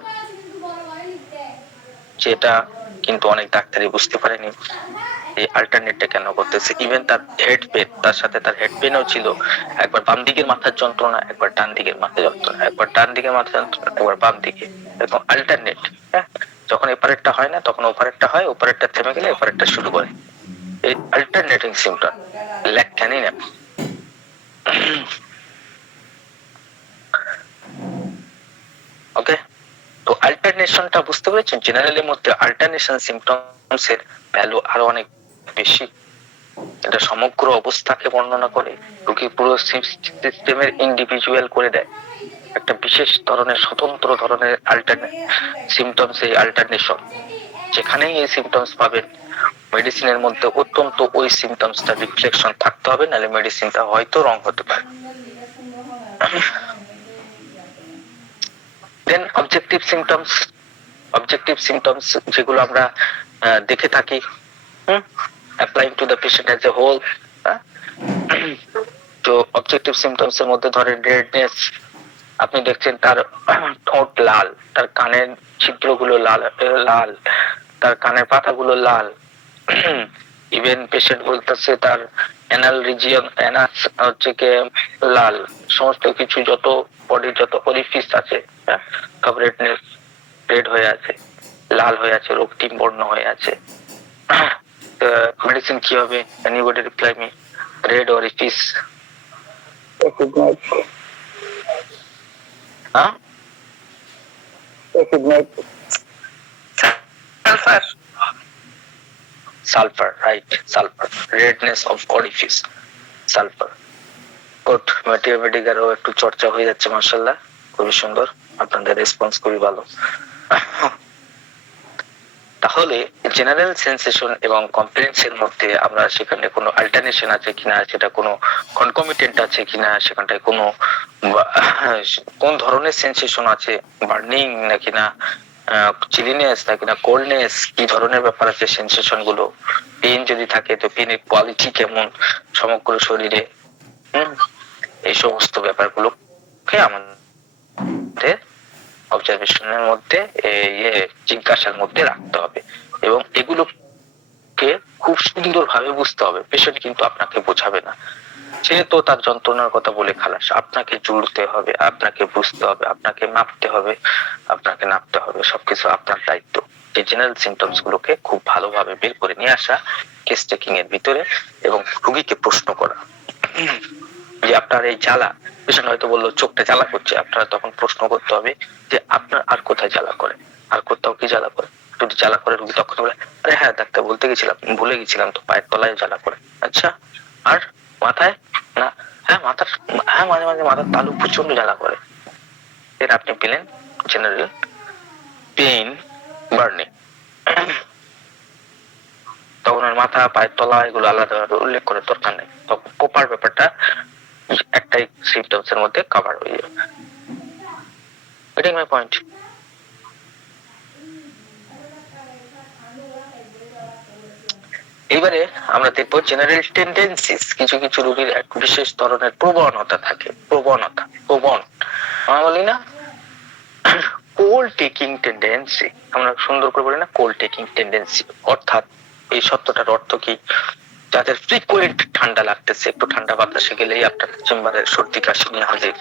যেটা কিন্তু অনেক ডাক্তারই বুঝতে পারেনি। এই অল্টারনেটটা কেন করতেছে। ইভেন তার হেড পেন, তার সাথে তার হেড পেনও ছিল, একবার বাম দিকের মাথার যন্ত্রণা, একবার ডান দিকের মাথার যন্ত্রণা, একবার ডান দিকের মাথার যন্ত্রণা, একবার বাম দিকে, এরকম অল্টারনেট। হ্যাঁ, যখন এপারেরটা হয় না তখন ওপারেরটা হয়, ওপারেরটা থেমে গেলে এপারেরটা শুরু করে। এই অল্টারনেটিং সিমটম ল্যাক ক্যানিনা। ওকে, তো অল্টারনেশনটা বুঝতে পেরেছেন। জেনারেলের মধ্যে অল্টারনেশন সিমটমস এর ভ্যালু আরো অনেক বেশি। এটা সমগ্র অবস্থাকে বর্ণনা করে, রোগীর পুরো সিস্টেমের ইন্ডিভিজুয়াল করে দেয়। একটা বিশেষ ধরনের স্বতন্ত্র ধরনের সিমটমস, এই অল্টারনেশন। যেখানেই এই সিমটমস পাবেন, মেডিসিনের মধ্যে অত্যন্ত ওই সিমটমসটা রিফ্লেকশন থাকতে হবে, নাহলে মেডিসিনটা হয়তো রং হতে পারে। দেন অবজেক্টিভ সিমটমস যেগুলো আমরা দেখে থাকি, applying to the patient as a whole. তো অবজেক্টিভ সিমটমস এর মধ্যে ধরেন রেডনেস, আপনি দেখছেন তার ঠোঁট লাল, তার কানের ছিদ্রগুলো লাল লাল, তার কানের পাতাগুলো লাল। ইভেন পেশেন্ট বলতেছে তার অ্যানাল রিজিয়ন, অ্যানাস হচ্ছে কি লাল, সমস্ত কিছু যত বডির যত অরিফিস আছে সব রেডনেস, রেড হয়ে আছে, লাল হয়ে আছে, রক্তিম বর্ণ হয়ে আছে। মেডিসিন কি হবে? Anybody reply me? Red orifice, হ্যাঁ sulphur, sulphur, right, sulphur, redness of orifice, sulphur. Good, ম্যাথমেটিক্যারও একটু চর্চা হয়ে যাচ্ছে, মাশাআল্লাহ, খুবই সুন্দর, আপনাদের রেসপন্স খুবই ভালো। তাহলে জেনারেল সেন্সেশন এবং কমপ্লেন্সের মধ্যে আমরা সেখানে কোনো অল্টারনেশন আছে কিনা, সেটা কোনো কনকমিটেন্ট আছে কিনা, সেখানটায় কোনো কোন ধরনের সেন্সেশন আছে, বার্নিং নাকি না চিলিনেস নাকি না কোল্ডনেস, কি ধরনের ব্যাপার আছে সেন্সেশন গুলো, পেন যদি থাকে তো পেনের কোয়ালিটি কেমন সমগ্র শরীরে, এই সমস্ত ব্যাপারগুলোকে আমাদের অবজারভেশনের মধ্যে, জিজ্ঞাসার মধ্যে রাখতে হবে এবং এগুলোকে খুব সুন্দরভাবে বুঝতে হবে। পেশেন্ট কিন্তু আপনাকে বোঝাবে না, সে তো তার যন্ত্রণার কথা বলে খালাস। আপনাকে জুড়তে হবে, আপনাকে বুঝতে হবে, আপনাকে মাপতে হবে, আপনাকে নাপতে হবে, সবকিছু আপনার দায়িত্ব। এই জেনারেল সিমটমস গুলোকে খুব ভালোভাবে বের করে নিয়ে আসা কেস টেকিং এর ভিতরে এবং রোগীকে প্রশ্ন করা যে আপনার এই জ্বালা, পেশেন্ট হয়তো বললো চোখটা জ্বালা করছে, আপনারা তখন প্রশ্ন করতে হবে যে আপনার আর কোথায় জ্বালা করে, আর কোথাও কি জ্বালা করে। যদি জ্বালা করে রোগী তখন বলে আরে হ্যাঁ ডাক্তার বলতে গেছিলাম, ভুলে গেছিলাম তো, পায়ের তলায় জ্বালা করে। আচ্ছা, আর মাথায়? না, হ্যাঁ মাথার, হ্যাঁ মাঝে মাঝে মাথার তালু প্রচন্ড জ্বালা করে। এর আপনি পেলেন জেনারেল পেইন বার্নিং। তখন আর মাথা পায়ের তলা এগুলো আলাদা উল্লেখ করে দরকার নেই, তখন কোপার ব্যাপারটা একটাই সিমটমস এর মধ্যে কভার হয়ে যাবে। এটাই মাই পয়েন্ট। এবারে আমরা দেখবো জেনারেল টেন্ডেন্সিস। কিছু কিছু রোগীর এক বিশেষ ধরনের প্রবণতা থাকে, প্রবণ আমরা বলি না কোল্ড টেকিং টেন্ডেন্সি, আমরা সুন্দর করে বলি না কোল্ড টেকিং টেন্ডেন্সি। অর্থাৎ এই শব্দটার অর্থ কি? যাদের ফ্রিকুয়েন্ট ঠান্ডা লাগতেছে, একটু ঠান্ডা বাতাসে গেলেই আপনার চেম্বারে সর্দি কাশি নিয়ে হাজির।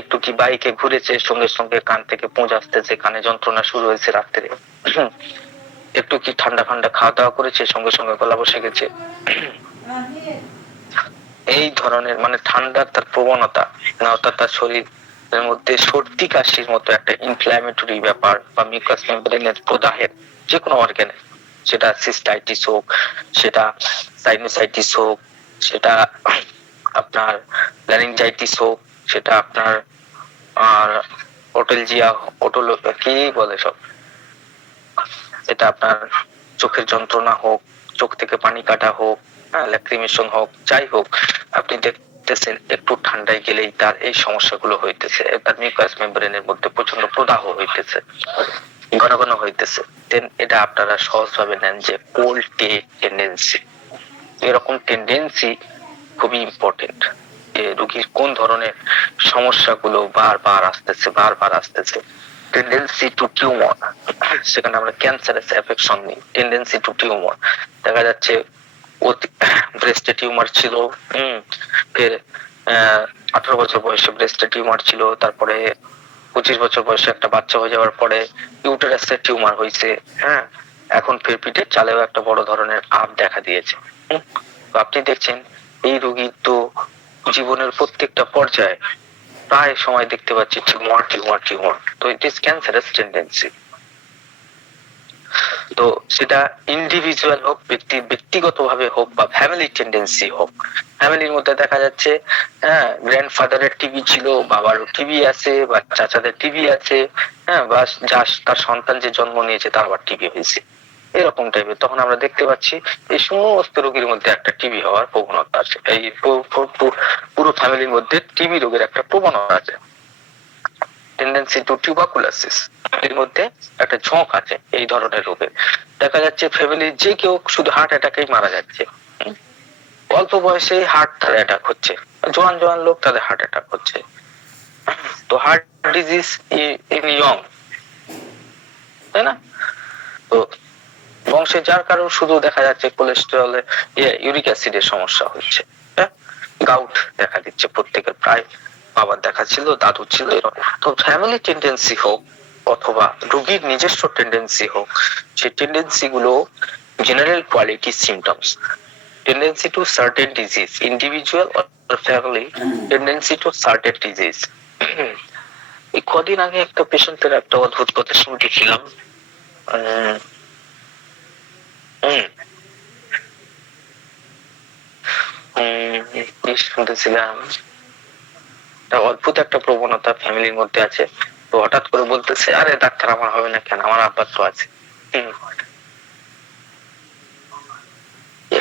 একটু কি বাইকে ঘুরেছে, সঙ্গে সঙ্গে কান থেকে পুঁজ আসতেছে, কানে যন্ত্রণা শুরু হয়েছে রাত্রে। একটু কি ঠান্ডা ঠান্ডা খাওয়া দাওয়া করেছে, সঙ্গে সঙ্গে গলা বসে গেছে। এই ধরনের মানে ঠান্ডার তার প্রবণতা না, অর্থাৎ তার শরীরের মধ্যে সর্দি কাশির মতো একটা ইনফ্ল্যামেটরি ব্যাপার বা মিউকাস মেমব্রেনের প্রদাহের যে কোনো অর্গানে, সেটা সিস্টাইটিস হোক, সেটা সাইনোসাইটিস হোক, সেটা আপনার ল্যারিঞ্জাইটিস হোক, সেটা আপনার আর ওটেলজিয়া, কি বলে সব, এটা আপনার চোখের যন্ত্রণা হোক, চোখ থেকে পানি কাটা হোক, ল্যাক্রিমেশন হোক, যাই হোক, আপনি দেখতেছেন একটু ঠান্ডায় গেলেই তার এই সমস্যাগুলো হইতেছে, তার মিউকাস মেমব্রেনের মধ্যে প্রচন্ড প্রদাহ হইতেছে, ঘন ঘন হইতেছে। দেন এটা আপনারা সহজভাবে নেন যে কোল্ড টেন্ডেন্সি। এরকম টেন্ডেন্সি খুবই ইম্পর্টেন্ট, যে রোগীর কোন ধরনের সমস্যাগুলো বারবার আসতেছে। টেন্ডেন্সি টু টিউমার, সেখানে আমরা ক্যান্সারাস অ্যাফেকশন নিই, টেন্ডেন্সি টু টিউমার। দেখা যাচ্ছে ব্রেস্টে টিউমার ছিল, ফের 18 বছর বয়সে ব্রেস্টে টিউমার ছিল, তারপরে 25 বছর বয়সে একটা বাচ্চা হয়ে যাওয়ার পরে ইউটেরাসে টিউমার হয়েছে, হ্যাঁ, এখন ফের পিঠের চালেও একটা বড় ধরনের আপ দেখা দিয়েছে। তো আপনি দেখছেন এই রোগীর তো জীবনের প্রত্যেকটা পর্যায়ে প্রায় সময় দেখতে পাচ্ছি টিউমার টিউমার টিউমার। তো ইট ইজ ক্যান্সারাস টেন্ডেন্সি। তো সেটা ইন্ডিভিজুয়াল হোক, ব্যক্তিগতভাবে হোক, বা ফ্যামিলি টেন্ডেন্সি হোক। ফ্যামিলির মধ্যে দেখা যাচ্ছে, হ্যাঁ, গ্র্যান্ডফাদারের টিভি ছিল, বাবারও টিভি আছে, বা চাচাদের টিভি আছে, হ্যাঁ, বা তার সন্তান যে জন্ম নিয়েছে তার আবার টিভি হয়েছে, এরকম টাইপের। তখন আমরা দেখতে পাচ্ছি এই সমস্ত রোগীর মধ্যে একটা টিবি হওয়ার প্রবণতা আছে, এই পুরো ফ্যামিলির মধ্যে টিবি রোগের একটা প্রবণতা আছে, টেন্ডেন্সি টু টিউবারকুলোসিস, এর মধ্যে একটা ঝোঁক আছে এই ধরনের রোগে। দেখা যাচ্ছে ফ্যামিলির যে কেউ শুধু হার্ট অ্যাটাকেই মারা যাচ্ছে, অল্প বয়সে হার্ট অ্যাটাক হচ্ছে, জোয়ান জোয়ান লোক তাদের হার্ট অ্যাটাক হচ্ছে। তো হার্ট ডিজিজ ইন ইয়ং, তাই না? তো বংশে যার কারণ শুধু দেখা যাচ্ছে কোলেস্টেরলের, ইউরিক অ্যাসিডের সমস্যা হচ্ছে, গাউট দেখা দিচ্ছে প্রত্যেকের, প্রায় বাবার দেখা ছিল, দাদু ছিল, এরকম। তো ফ্যামিলি টেন্ডেন্সি হোক অথবা রোগীর নিজস্ব টেন্ডেন্সি হোক, সেই টেন্ডেন্সি গুলো general quality symptoms, tendency to certain disease, individual or family tendency to certain disease. এই কদিন আগে একটা পেশেন্টের একটা অদ্ভুত কথা শুনতেছিলাম, শুনতেছিলাম অদ্ভুত একটা প্রবণতা ফ্যামিলির মধ্যে আছে। তো হঠাৎ করে বলতেছে, আরে ডাক্তার আমার হবে না কেন, আমার আব্বার তো আছে।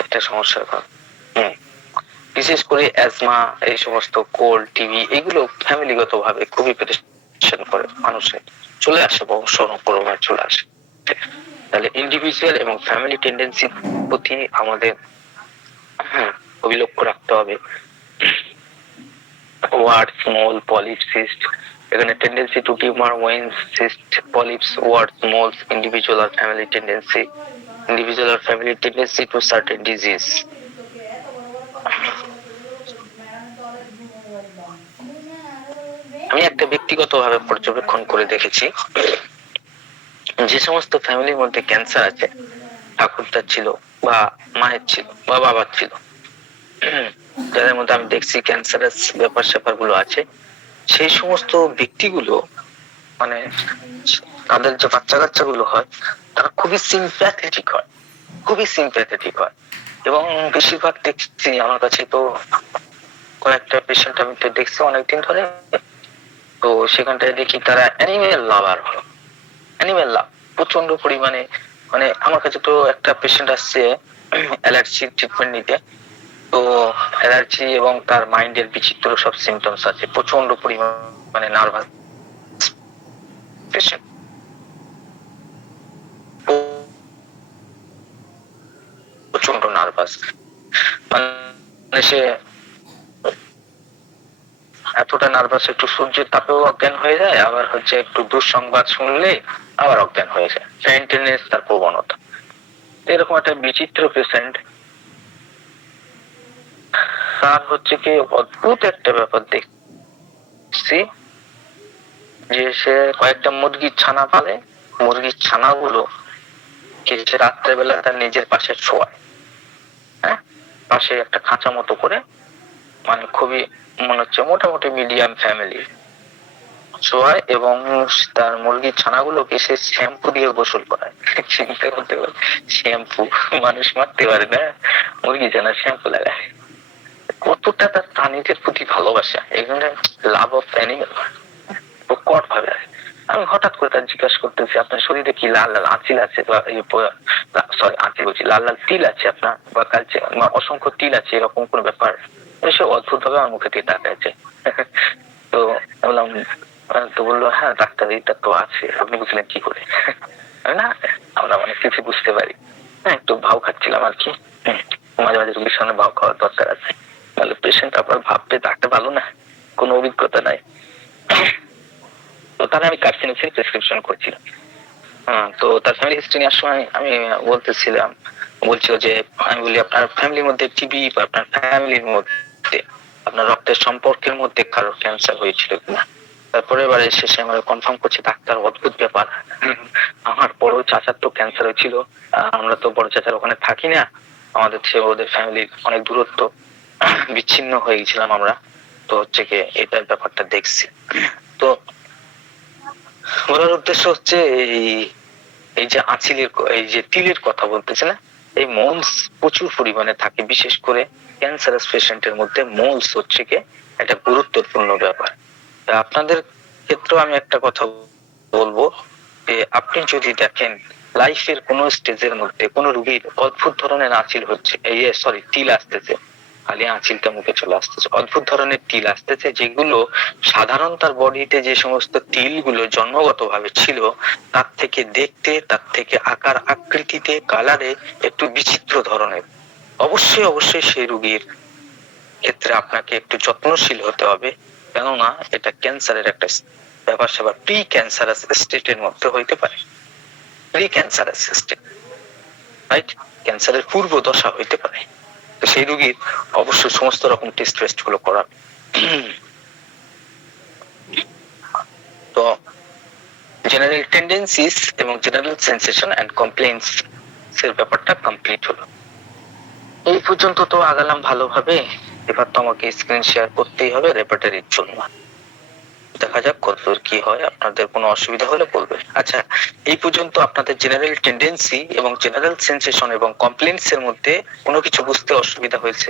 একটা সমস্যার কারণ, বিশেষ করে অ্যাজমা, এই সমস্ত কোল্ড, টিবি, এগুলো ফ্যামিলিগত ভাবে খুবই পেরেশান করে মানুষের, চলে আসে বংশানুক্রমে চলে আসে। তাহলে ইন্ডিভিজুয়াল এবং ফ্যামিলি টেন্ডেন্সির প্রতি আমাদের খুবই লক্ষ্য রাখতে হবে। ওয়ার্ড স্মল পলিপ সিস্ট, এখানে tendency to tumour wens cyst polyps wart small, individual আর ফ্যামিলি টেন্ডেন্সি, ইন্ডিভিজুয়াল আর family tendency to certain disease. আমি একটা ব্যক্তিগতভাবে পর্যবেক্ষণ করে দেখেছি, যে সমস্ত ফ্যামিলির মধ্যে ক্যান্সার আছে, ঠাকুরদার ছিল বা মায়ের ছিল বা বাবার ছিল, যাদের মধ্যে আমি দেখছি ক্যান্সারাস ব্যাপার স্যাপার গুলো আছে, সেই সমস্ত ব্যক্তিগুলো মানে তাদের যে বাচ্চা কাচ্চা গুলো হয় তারা খুবই সিম্প্যাথেটিক হয়, খুবই সিম্প্যাথেটিক হয়। এবং বেশিরভাগ দেখছি আমার কাছে, তো কয়েকটা পেশেন্ট আমি তো দেখছি অনেকদিন ধরে, তো সেখানটায় দেখি তারা অ্যানিমেল লাভার হয়, অ্যানিমেল লাভ প্রচন্ড পরিমাণে। মানে আমার কাছে তো একটা পেশেন্ট আসছে অ্যালার্জির ট্রিটমেন্ট নিতে, তো অ্যালার্জি এবং তার মাইন্ডের বিচিত্র সব সিমটমস আছে, প্রচন্ড পরিমাণে নার্ভাস পেশেন্ট, প্রচন্ড নার্ভাস, মানে সে এতটা নার্ভাস, একটু সূর্যের তাপেও অজ্ঞান হয়ে যায়, আবার হচ্ছে একটু দুঃসংবাদ শুনলে আবার অজ্ঞান হয়ে যায়, ফেন্টিনেস তার প্রবণতা। এরকম একটা বিচিত্র পেশেন্ট। তার হচ্ছে কি অদ্ভুত একটা ব্যাপার দেখছি, যে সে কয়েকটা মুরগির ছানা পালে, মুরগির ছানাগুলো সে রাত্রেবেলা তার নিজের পাশে শোয়ায়, হ্যাঁ, পাশে একটা খাঁচা মতো করে, মানে খুবই মনে হচ্ছে মোটামুটি মিডিয়াম ফ্যামিলি শোয়ায়, এবং তার মুরগির ছানাগুলোকে সে শ্যাম্পু দিয়ে গোসল করায়। চিন্তা করতে পারে, শ্যাম্পু, মানুষ মারতে পারে না, মুরগি ছানা শ্যাম্পু লাগায়। কতটা তার প্রাণীদের প্রতি ভালোবাসা, এখানে লাভ অফ অ্যানিমেল প্রকট ভাবে। আমি হঠাৎ করে তার জিজ্ঞাসা করতেছি, আপনার শরীরে কি লাল লাল আঁচিল আছে, বা সরি আঁচিল বলছি, লাল লাল তিল আছে আপনার, বা কালচে অসংখ্য তিল আছে, এরকম কোন ব্যাপার? সে অদ্ভুত ভাবে আমার মুখে দিয়ে তাকাইছে। তো বললাম, তো বললো, হ্যাঁ ডাক্তার এটা তো আছে, আপনি বুঝলেন কি করে? না, আমরা অনেক কিছু বুঝতে পারি, হ্যাঁ একটু ভাও খাচ্ছিলাম আর কি, মাঝে মাঝে রোগীর সামনে ভাও খাওয়ার দরকার আছে, তাহলে পেশেন্ট আপনার ভাববে ডাক্তার ভালো না, কোনো অভিজ্ঞতা নাই। তো তাহলে আমি কার্সিনোজেন প্রেসক্রিপশন করছিলাম। তো তার ফ্যামিলি হিস্ট্রি নেওয়ার সময় আমি বলছিল যে আমি বলি আপনার ফ্যামিলির মধ্যে টিবি বা আপনার ফ্যামিলির মধ্যে আপনার রক্তের সম্পর্কের মধ্যে কারোর ক্যান্সার হয়েছিল কিনা। তারপরে এবারে শেষে আমরা কনফার্ম করছি ডাক্তার অদ্ভুত ব্যাপার, আমার বড় চাচার তো ক্যান্সার হয়েছিল, আমরা তো বড় চাচার ওখানে থাকি না, আমাদের সে ওদের ফ্যামিলির অনেক দূরত্ব, বিচ্ছিন্ন হয়ে গেছিলাম আমরা। তো হচ্ছে কি এটার ব্যাপারটা দেখছি। তো বলার উদ্দেশ্য হচ্ছে এই যে আঁচিলের এই যে তিলের কথা বলতেছে না, এই মোলস প্রচুর পরিমাণে থাকে, বিশেষ করে ক্যান্সারাস পেশেন্টের মধ্যে মোলস হচ্ছে কি একটা গুরুত্বপূর্ণ ব্যাপার। আপনাদের ক্ষেত্রেও আমি একটা কথা বলবো যে আপনি যদি দেখেন লাইফের কোন স্টেজের মধ্যে কোন রোগীর অদ্ভুত ধরনের আঁচিল হচ্ছে, তিল আসতেছে, খালি আঁচিলটা মুখে চলে আসতেছে, অদ্ভুত ধরনের তিল আসতেছে, যেগুলো সাধারণ তার বডিতে যে সমস্ত তিলগুলো জন্মগতভাবে ছিল তার থেকে দেখতে, তার থেকে আকার আকৃতিতে, কালারে একটু বিচিত্র ধরনের, অবশ্যই সেই রোগীর ক্ষেত্রে আপনাকে একটু যত্নশীল হতে হবে, কেননা এটা ক্যান্সারের একটা ব্যাপার স্যাপার, প্রি ক্যান্সারাস স্টেটের মধ্যে হইতে পারে, প্রি ক্যান্সারাস স্টেট, রাইট, ক্যান্সারের পূর্ব দশা হইতে পারে। তো সেই রোগীর অবশ্যই সমস্ত রকম টেস্ট গুলো করাবে। তো জেনারেল টেন্ডেন্সিস এবং জেনারেল সেন্সেশন এন্ড কমপ্লেইন্টস এর ব্যাপারটা কমপ্লিট হলো। এই পর্যন্ত তো আগালাম ভালোভাবে, এবার তো আমাকে স্ক্রিন শেয়ার করতেই হবে রেপার্টরির জন্য। দেখা যাক কতদূর কি হয়, আপনাদের কোনো অসুবিধা হলে বলবেন। আচ্ছা, এই পর্যন্ত আপনাদের জেনারেল টেন্ডেন্সি এবং জেনারেল সেন্সেশন এবং কমপ্লেইন্টস এর মধ্যে কোনো কিছু বুঝতে অসুবিধা হয়েছে?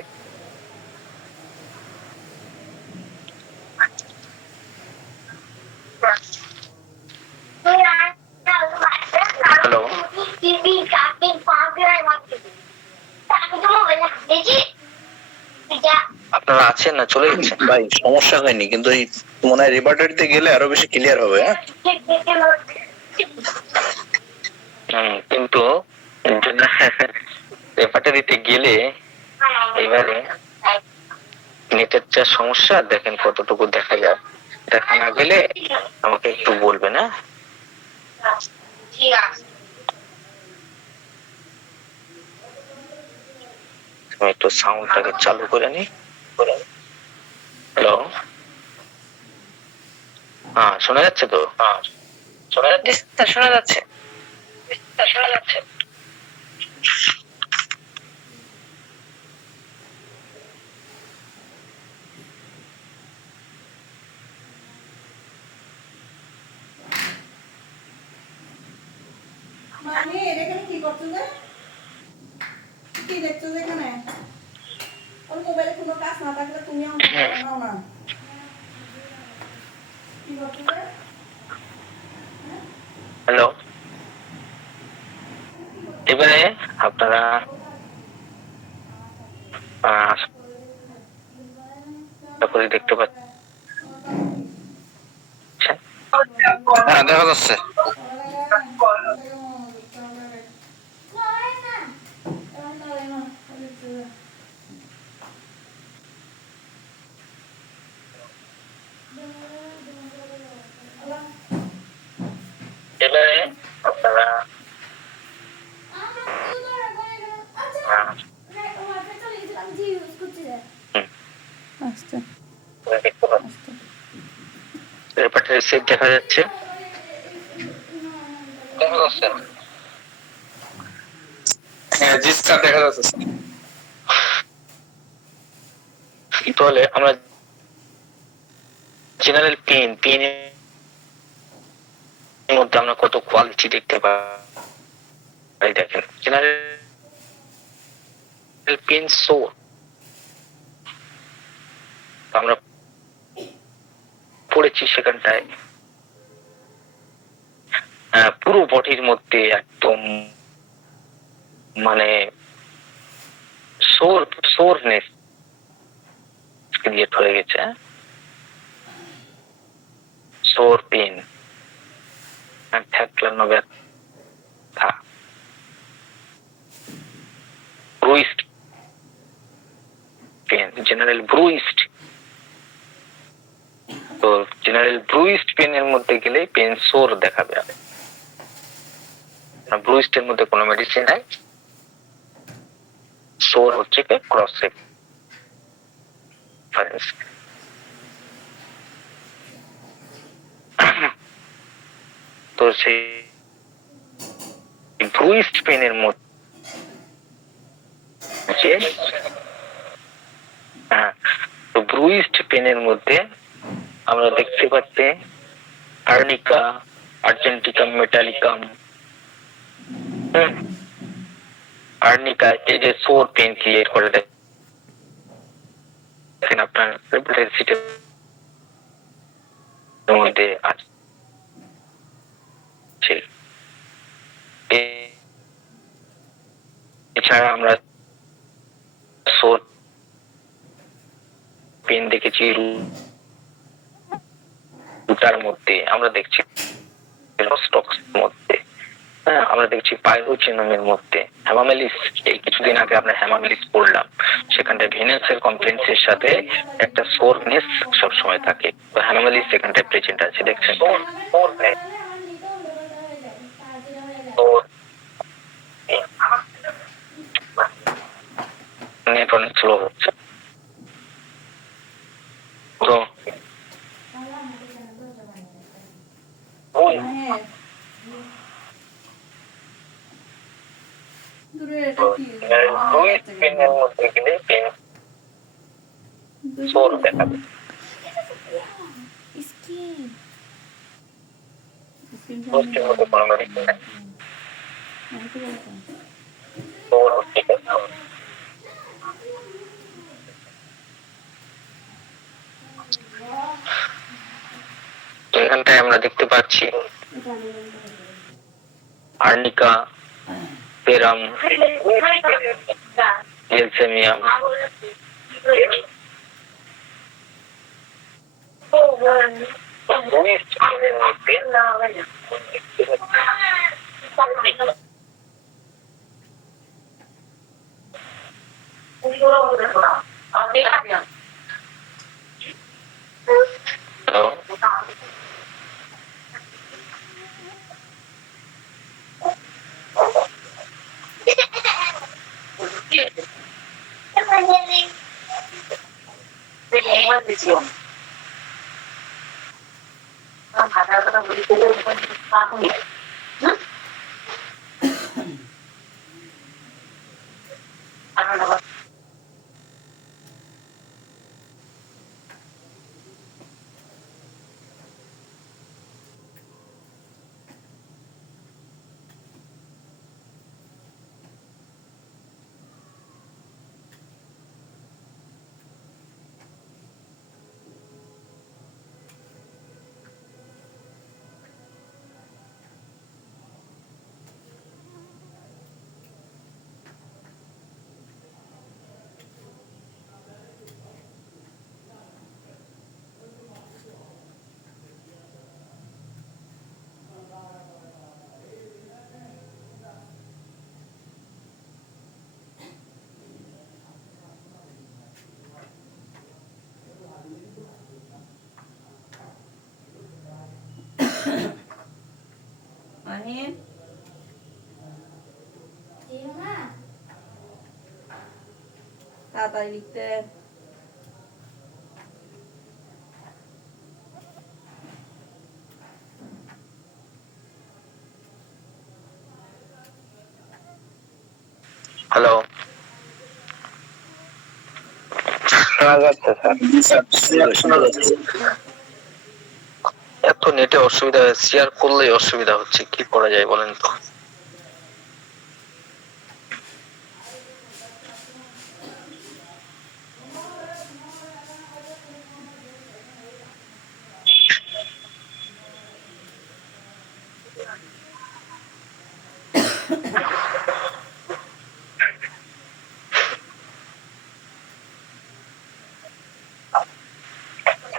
হ্যালো, আপনারা আছেন না চলে গেছেন? ভাই সমস্যা হয়নি, কিন্তু এই মনে হয় রেপার্টরিতে গেলে আরো বেশি ক্লিয়ার হবে। কিন্তু রেপার্টরিতে গেলে এবারে নেটের যা সমস্যা, দেখেন কতটুকু দেখা যায়, দেখা না গেলে আমাকে একটু বলবেন। ঠিক আছে। আমি একটু সাউন্ডটাকে চালু করে নি। হ্যালো, শোনা যাচ্ছে তো? শোনা যাচ্ছে, শোনা যাচ্ছে, শোনা যাচ্ছে। মানে এখানে কি করছো যে? কি দেখছো যে এখানে? ওর মোবাইলে কোনো কাজ না থাকলে তুমি আমাকে নাও না। কি করছো যে? হ্যালো, এবারে আপনারা তারপরে দেখতে পাচ্ছেন। হ্যাঁ, দেখা যাচ্ছে। এবারে আপনারা দেখতে পাচ্ছেন রেপার্টরি সেট দেখা যাচ্ছে। দেখা যাচ্ছে, হ্যাঁ জি স্যার, দেখা যাচ্ছে। তাহলে আমরা জেনারেল পেন এর মধ্যে আমরা কত কোয়ালিটি দেখতে পাই, দেখেন জেনারেল পেন সোর আমরা পড়েছি সেখানটায়, পুরো বডির মধ্যে একদম মানে সোরনেস ক্রিয়েট হয়ে গেছে, সোর পেন, থাকলাম ব্যথা, ব্রুইস্ট পেন, জেনারেল ব্রুইস্ট তো জেনারেল ব্রুইস্ট পেনের মধ্যে গেলে পেন সোর দেখাবে। ব্রুইস্টের মধ্যে কোনো মেডিসিন নাই, সোর হচ্ছে কি ক্রস রেফারেন্স। তো সেই ব্রুইস্ট পেনের মধ্যে তো ব্রুইস্ট পেনের মধ্যে আমরা দেখতে পাচ্ছি আর্নিকা, আর্জেন্টিকাম, মেটালিকাম। আর্নিকা এই যে সোর পেন ক্রিয়েট করে দেখেন আপনার রেপুটেড সিটের মধ্যে আছে। এছাড়া আমরা সোর পেন দেখেছি রুটার মধ্যে, আমরা দেখছি স্টক্স মধ্যে, আমরা দেখছি পাইরোচিনমের মধ্যে, হেমামেলিস। এই কিছুদিন আগে আমরা হেমামেলিস পড়লাম, সেখানটায় ভেনাসের কমপ্লেন্সের সাথে একটা সোরনেস সবসময় থাকে। তো হেমামেলিস সেখানটায় প্রেজেন্ট আছে, দেখছেন। নেট অনেক স্লো হচ্ছে। তো হ্যাঁ দূরে এটা কি ব্রুইস্ট পেনের মধ্যে গেলে পেন সোর দেখাবে। স্কিন ব্রুইস্টের মধ্যে কোনো মেডিসিন নাই, সোর হচ্ছে কি। তো এখানটায় আমরা দেখতে পাচ্ছি আর্নিকা, পেরাম, জেলসেমিয়াম। আহিন তাড়াতাড়ি লিখতে। হ্যালো, শোনা যাচ্ছে স্যার, শোনা যাচ্ছে। এত নেটে অসুবিধা, শেয়ার করলেই অসুবিধা হচ্ছে, কি করা যায় বলেন তো।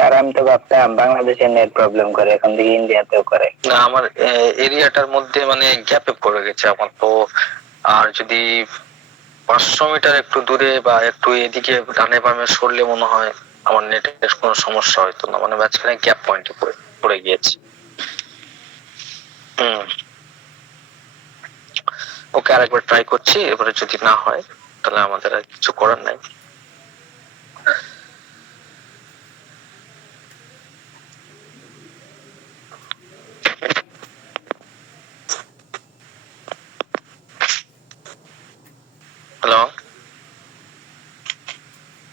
স্যার আমি তো ভাবতাম বাংলাদেশে নেট প্রবলেম করে, এখন থেকে ইন্ডিয়াতেও করে। না, আমার এরিয়াটার মধ্যে মানে গ্যাপে পড়ে গেছে আমার তো। আর যদি 500 মিটার একটু দূরে বা একটু এদিকে ডানে বামে সরলে মনে হয় আমার নেটের কোনো সমস্যা হইতো না, মানে মাঝখানে গ্যাপ পয়েন্টে পড়ে গিয়েছে। ওকে আরেকবার ট্রাই করছি, এবারে যদি না হয় তাহলে আমাদের আর কিছু করার নাই। হ্যালো,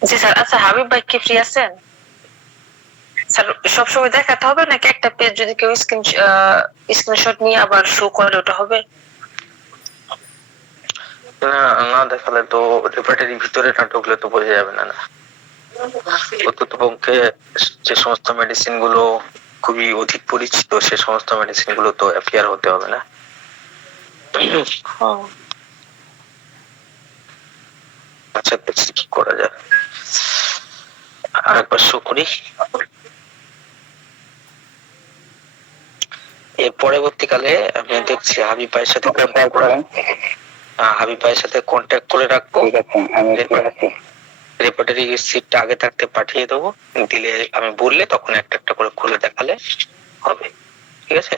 জি স্যার। আচ্ছা হাবিব ভাই কি ফ্রি আছেন স্যার? সবসময় দেখাতে হবে নাকি একটা পেজ যদি কেউ স্ক্রিনশট নিয়ে আবার শো করে ওটা হবে? না না দেখালে তো রেপার্টারির ভিতরে না ঢুকলে তো বোঝা যাবে না। না প্রকৃতপক্ষে যে সমস্ত মেডিসিন গুলো খুবই অধিক পরিচিত সে সমস্ত মেডিসিন গুলো তো অ্যাপিয়ার হতে হবে না। আচ্ছা দেখছি কি করা যায়, আরেকবার শো করি। এর পরবর্তীকালে আমি দেখছি হাবিব ভাইয়ের সাথে হাবিব ভাইয়ের সাথে কন্ট্যাক্ট করে রাখবো। ঠিক আছে, আমি ঠিক আছি। রেপার্টারি সিটটা আগে থাকতে পাঠিয়ে দেবো, দিলে আমি বললে তখন একটা একটা করে খুলে দেখালে হবে। ঠিক আছে?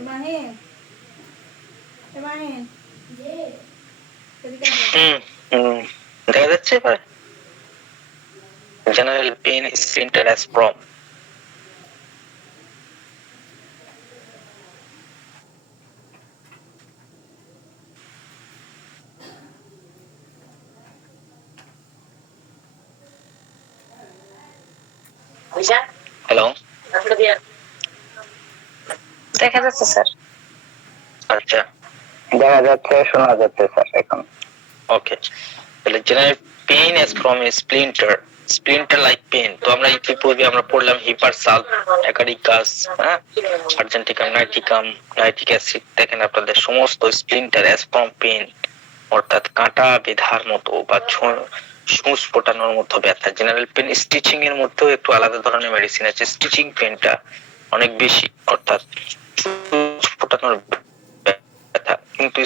ইব্রাহিম, ইব্রাহিম, এদিকে আসো। দেখা যাচ্ছে এবার জেনারেল পেন স্প্লিন্টার অ্যাসপ্রম। হ্যালো, দেখা যাচ্ছে স্যার। আচ্ছা দেখা যাচ্ছে, শোনা যাচ্ছে স্যার এখন। ওকে, তাহলে general pain as from splinter like pain. তো আমরা ইতিপূর্বে আমরা পড়লাম হিপারসাল, অ্যাকারিকাস, হ্যাঁ, আর্জেন্টিকাম, নাইট্রিক অ্যাসিড। দেখেন আপনাদের সমস্ত স্প্লিন্টার অ্যাসপ্রম পেন অর্থাৎ কাঁটা বেঁধার মতো বা সূচ ফোটানোর মতো ব্যথা। জেনারেল পেন স্টিচিং এর মধ্যেও একটু আলাদা ধরনের মেডিসিন আছে। স্টিচিং পেনটা অনেক বেশি, অর্থাৎ সূচ ফোটানোর ব্যথা। কিন্তু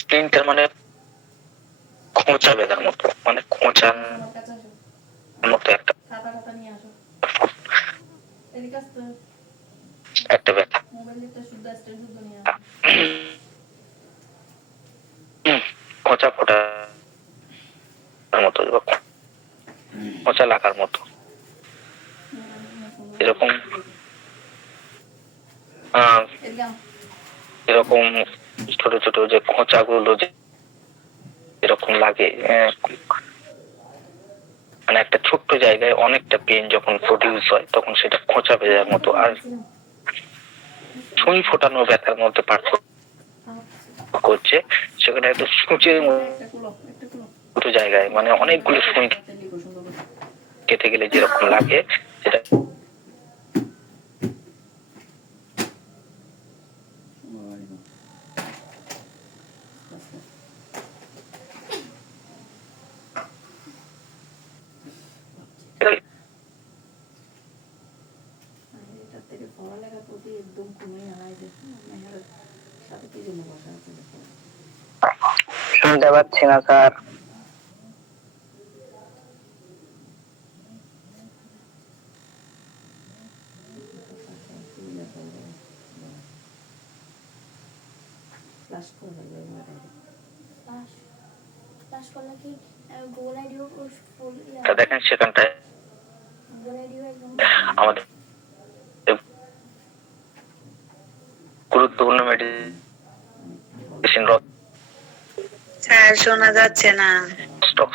স্প্লিন্টার মানে খোঁচা বেঁধার মতো, মানে খোঁচার আমার কাছে আসো, মতো একটা খাতা নিয়ে আসো। এদিকে আসতে, একটা ব্যথা। মোবাইলটা শুদ্ধ স্টেজ শুদ্ধ নিয়ে আসো। খোঁচা ফোটার মতো বা খোঁচা লাগার মতো এরকম এদিকে আও। এরকম ছোট ছোট যে খোঁচাগুলো যে এরকম লাগে, মানে একটা ছোট্ট জায়গায় অনেকটা পেন যখন প্রডিউস হয় তখন সেটা খোঁচা বেজার মতো। আর সুই ফোটানোর ব্যথার মধ্যে পার্থক্য করছে, সেখানে একটা সূচের একটা খুলো, একটা খুলো। মতো জায়গায় মানে অনেকগুলো সুই লিখো সুন্দর করে। কেটে গেলে যেরকম লাগে সেটা এটার থেকে পড়ালেখার প্রতি একদম কমে আনাই যে মেহের সাথে কি জন্য বসা আছে দেখো। শুনতে পাচ্ছি না স্যার। ক্লাস করে লাগবে এবারে। ক্লাস করলে কি গোল আইডিও ফুল দেখেন সেখানটায় গোল আইডিও একদম আমাদের গুরুত্বপূর্ণ মেডিসিন স্যার শোনা যাচ্ছে না। স্টক।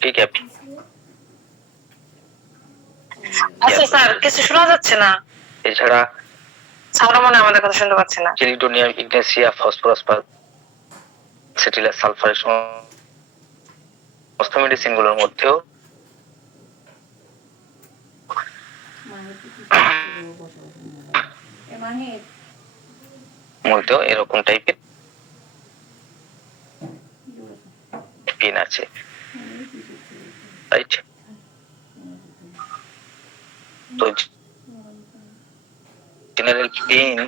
ঠিক আছে, আচ্ছা স্যার কিছু শোনা যাচ্ছে না। এছাড়া স্যার মনে হয় আমাদের কথা শুনতে পাচ্ছে না। চিলিডোনিয়াম, ইগনেসিয়া, ফসফরাস, সেটিলাস, সালফার সমস্ত মেডিসিন গুলোর মধ্যেও এরকম টাইপের পেন আছে, রাইট? তো জেনারেল পেন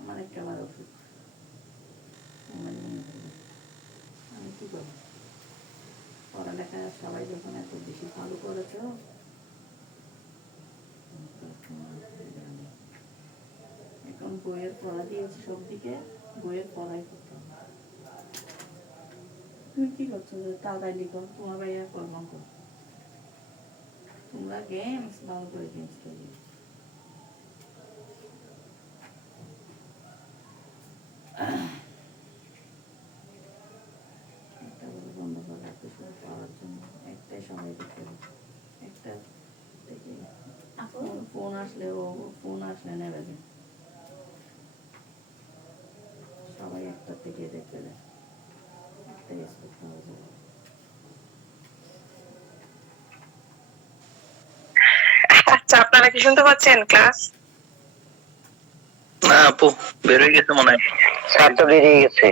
আমার একটা আমার ওষুধ আমি কি করবো? পড়ালেখা সবাই যখন এত বেশি ভালো করেছো, এখন বইয়ের পড়া দিয়েছি সব দিকে, বইয়ের পড়াই করতে হবে। তুমি কি করছো? তাড়াতাড়ি লিখো, তোমার ভাইয়া কর্ম করো। তোমরা গেমস ভালো করে গেমস খেলি। একটা বলে বন্ধ করে রাখতে শুরু পাওয়ার জন্য একটাই সময় দিতে হবে। একটা থেকে ফোন আসলে নেবে যে সবাই একটা থেকে দেখতে যায়, একটাই স্কুল পাওয়া যাবে। আচ্ছা, আপনারা কি শুনতে পাচ্ছেন ক্লাস? না আপু, বের হয়ে গেছে মনে হয়। স্যার তো বেরিয়ে গেছে।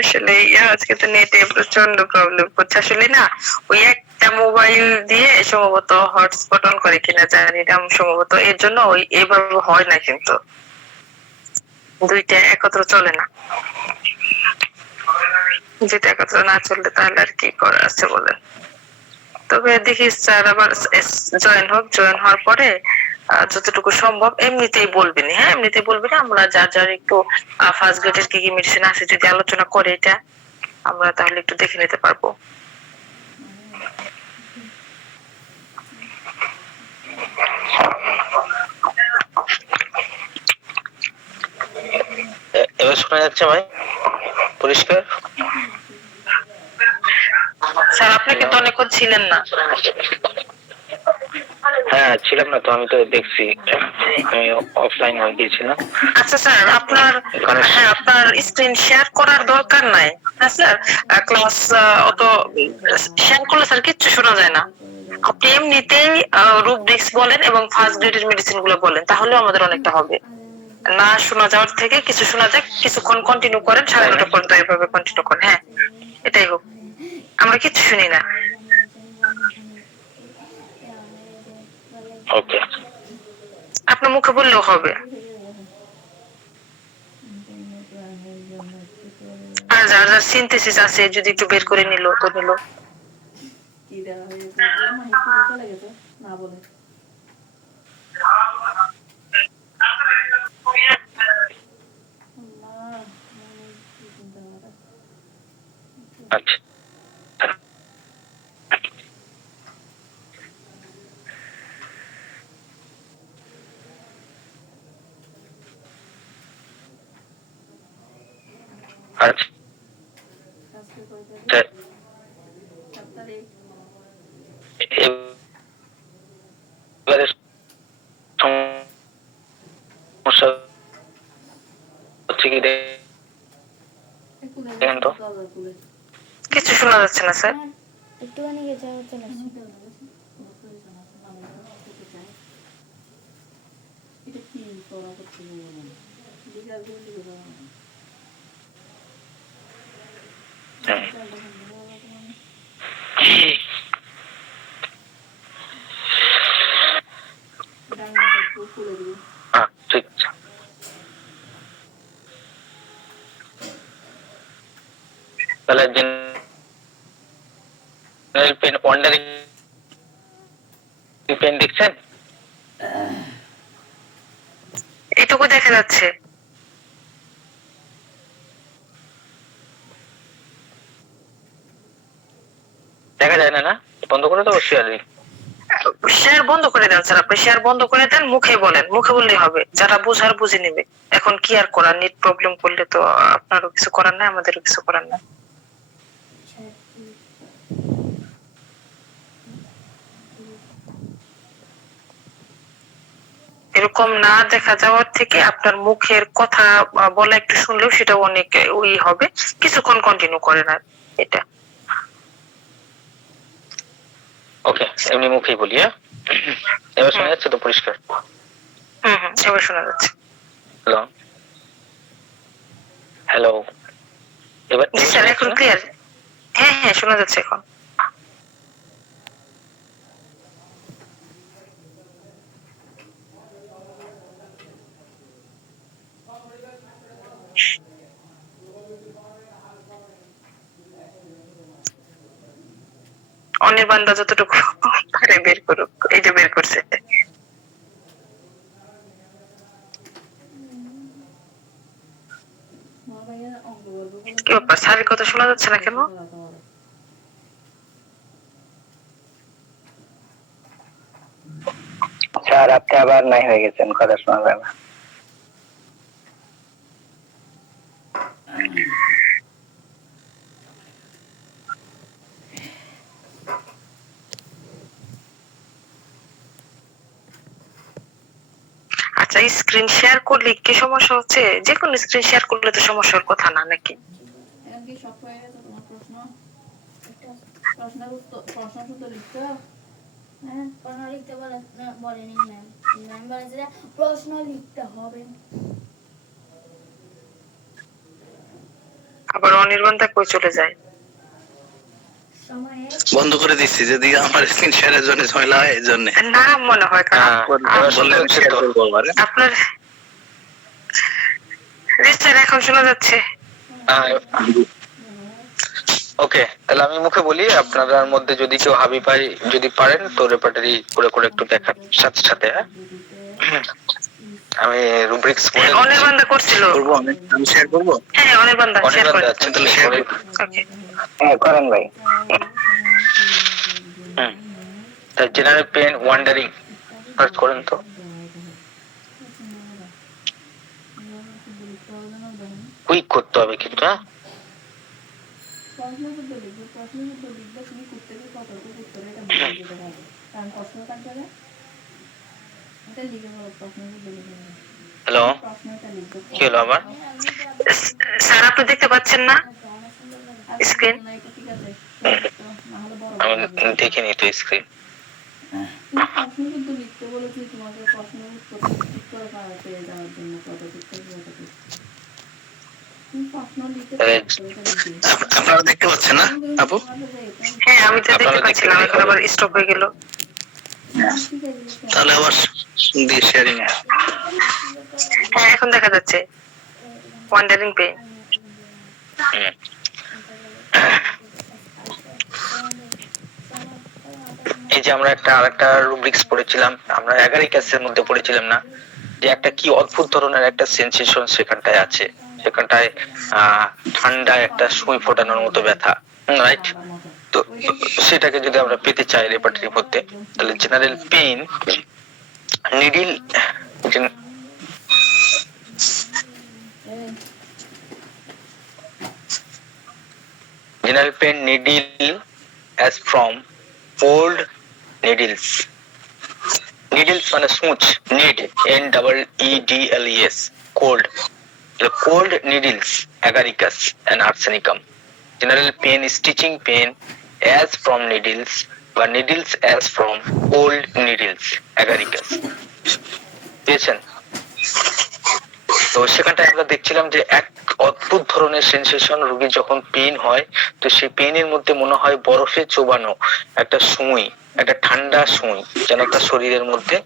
আসলে আজকে তো নেটে প্রচন্ড প্রবলেম করছে আসলে না, ওই একটা মোবাইল দিয়ে সম্ভবত হটস্পট অন করে কিনা জানি না, সম্ভবত এর জন্য ওই এভাবে হয় না, কিন্তু দুইটা একত্র চলে না। যেটা একত্র না চললে তাহলে আর কি করা আছে বলেন? তবে দেখি স্যার আবার জয়েন হোক, জয়েন হওয়ার পরে যতটুকু সম্ভব এমনিতেই বলবেন, হ্যাঁ এমনিতেই বলবেন। আমরা যার যার একটু ফার্স্ট গ্রেডের কি কি মেডিসিন আছে যদি আলোচনা করে, এটা আমরা তাহলে একটু দেখে নিতে পারবো। এবার শোনা যাচ্ছে ভাই পরিষ্কার? স্যার আপনি কিন্তু অনেকক্ষণ ছিলেন না। হ্যাঁ ছিলাম না তো, আমি তো দেখছি আমি অফলাইন হয়ে গিয়েছিলাম। আচ্ছা স্যার, আপনার স্ক্রিন শেয়ার করার দরকার নাই। হ্যাঁ স্যার, ক্লাস অত শেয়ার করলে স্যার কিচ্ছু শোনা যায় না। আপনি এমনিতেই রুব্রিক্স বলেন এবং ফার্স্ট গ্রেডের মেডিসিন গুলো বলেন, তাহলেও আমাদের অনেকটা হবে। না শোনা যাওয়ার থেকে কিছু শোনা যাক, কিছুক্ষণ কন্টিনিউ করেন, 9:30 পর্যন্ত এভাবে কন্টিনিউ করেন। হ্যাঁ এটাই হোক, আমরা কিচ্ছু শুনি না। ওকে, আপনার মুখে বললেও হবে। আর যার যার সিনথেসিস আছে যদি একটু বের করে নিল তো নিল। কি দেওয়া হয়েছে? মাহিপুরে চলে গেছে না বলে। আচ্ছা আচ্ছা এবারে সমস্যা হচ্ছে কি দেখেন তো? কিছু শোনা যাচ্ছে না স্যার। একটুখানি গেছে আবার চলে আসছে। এটা কি করা করতে বিকাল দিকে খুলে দিবি। ঠিক আছে। তাহলে জেনারেল পেন ওয়ান্ডারিং পেন দেখছেন? এটুকু দেখা যাচ্ছে। দেখা যায় না? না বন্ধ করে দেবো শেয়ারিং? শেয়ার বন্ধ করে দেন স্যার, আপনি শেয়ার বন্ধ করে দেন, মুখে বলেন, মুখে বললেই হবে। যারা বুঝার বুঝে নেবে। এখন কি আর করার, নেট প্রবলেম করলে তো আপনারও কিছু করার নাই, আমাদেরও কিছু করার নাই। এরকম না দেখা যাওয়ার থেকে আপনার মুখের কথা বলা একটু শুনলেও সেটা অনেক ওই হবে। কিছুক্ষণ কন্টিনিউ করেন আর এটা। ওকে, এমনি মুখেই বলি। হ্যাঁ এবার শোনা যাচ্ছে তো পরিষ্কার? এবার শোনা যাচ্ছে। হ্যালো হ্যালো, এবার জি স্যার, এখন ক্লিয়ার। হ্যাঁ শোনা যাচ্ছে এখন। অনির্বাণদা যতটুকু পারে বের করুক, এই যে বের করছে। কি ব্যাপার, স্যারের কথা শোনা যাচ্ছে না কেন? স্যার আপনি আবার নাই হয়ে গেছেন, কথা শোনা যায় না। আচ্ছা, স্ক্রিন শেয়ার করলে কি সমস্যা হচ্ছে? যে কোনো স্ক্রিন শেয়ার করলে তো সমস্যার কথা না নাকি? এখন কি সব হয়ে গেছে তোমার প্রশ্ন? প্রশ্ন শুধু লিখতে হ্যাঁ প্রশ্ন লিখতে বলেনি ম্যাম। ম্যাম বলেছে যে প্রশ্ন লিখতে হবে। আবার অনির্বাণদা কই চলে যায়? সময়ে বন্ধ করে দিচ্ছি, যদি আমার স্ক্রিন শেয়ারের জন্য ঝামেলা হয় এই জন্য। না মনে হয়, কারণ বললে আমি শেয়ার করবো আবার। আপনার জি স্যার, এখন শোনা যাচ্ছে। ওকে, তাহলে আমি মুখে বলি, আপনাদের মধ্যে যদি কেউ হাবি পাই, যদি পারেন তো রেপার্টারি করে করে একটু দেখার সাথে সাথে, হ্যাঁ আমি রুব্রিক্স বলে অনির্বাণদা করছিল। করবো আমি শেয়ার করবো। হ্যাঁ অনির্বাণদা শেয়ার করে আচ্ছা তাহলে শেয়ার করুন। ওকে। হ্যাঁ করেন ভাই। তাই জেনারেল পেন ওয়ান্ডারিং সার্চ করেন তো। কুইক করতে হবে কিন্তু, হ্যাঁ প্রশ্ন শুধু লিখবে, প্রশ্ন শুধু লিখবে, তুমি প্রত্যেকের কতটুকু উত্তরে এটা বলে দিতে পারবে, কারণ প্রশ্ন থাকবে না এটা লিখে বলো, প্রশ্ন শুধু লিখে বলো। হ্যালো, প্রশ্নটা লিখবে। কি হলো আবার? স্যার আপনি দেখতে পাচ্ছেন না স্ক্রিন? এটা ঠিক আছে, তো না হলে বড় আমি দেখিনি তো স্ক্রিন। প্রশ্ন শুধু লিখতে বলেছি তোমাকে, প্রশ্নের উত্তর পেয়ে যাওয়ার জন্য কতটুকু কতটুকু তুমি প্রশ্ন লিখে আপনারা দেখতে পাচ্ছেন না আপু? হ্যাঁ আমি তো দেখতে পাচ্ছিলাম, এখন আবার স্টপ হয়ে গেল। তাহলে আবার দিয়ে শেয়ারিং। হ্যাঁ এখন দেখা যাচ্ছে ওয়ান্ডারিং পেন। এই যে আমরা আরেকটা রুব্রিক্স পড়েছিলাম, আমরা অ্যাগারিকাসের মধ্যে পড়েছিলাম না, যে একটা কি অদ্ভুত ধরনের একটা সেন্সেশন সেখানটায় আছে, সেখানটায় ঠান্ডা একটা সুই ফোটানোর মতো ব্যথা, রাইট? তো সেটাকে যদি আমরা পেতে চাই রেপার্টারির মধ্যে, তাহলে general pain needle, general pain needle as from old needles. Needles মানে সূচ, need, NEEDLES, cold. The cold needles, agaricus and arsenicum. General pain is stitching pain as from needles, বা needles as from old needles, agaricus. পেয়েছেন? তো সেখানটায় আমরা দেখছিলাম যে এক অদ্ভুত ধরনের সেন্সেশন, রোগীর যখন পেইন হয় তো সেই পেইনের মধ্যে মনে হয় বরফে চোবানো একটা সুই, একটা ঠান্ডা সুই যেন তার শরীরের মধ্যে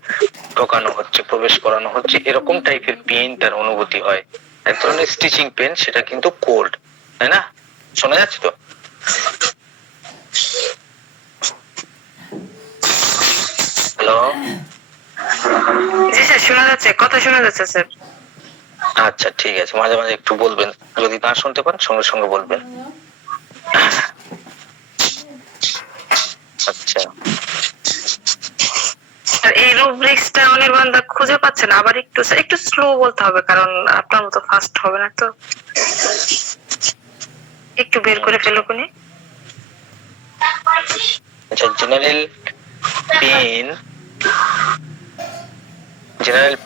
ঢোকানো হচ্ছে, প্রবেশ করানো হচ্ছে, এরকম টাইপের পেইন তার অনুভূতি হয়। এক ধরনের স্টিচিং পেইন, সেটা কিন্তু কোল্ড, তাই না? শোনা যাচ্ছে তো? হ্যালো, জি স্যার শোনা যাচ্ছে, কথা শোনা যাচ্ছে স্যার। আচ্ছা ঠিক আছে, মাঝে মাঝে একটু বলবেন, যদি না শুনতে পান সঙ্গে সঙ্গে বলবেন। আচ্ছা, আর এই রুব্রিক্সটা অনির্বাণদা খুঁজে পাচ্ছে না, আবার একটু স্লো বলতে হবে, কারণ আপনার মতো ফাস্ট হবে না তো। একটু বের করে ফেলো কোনি। আচ্ছা, general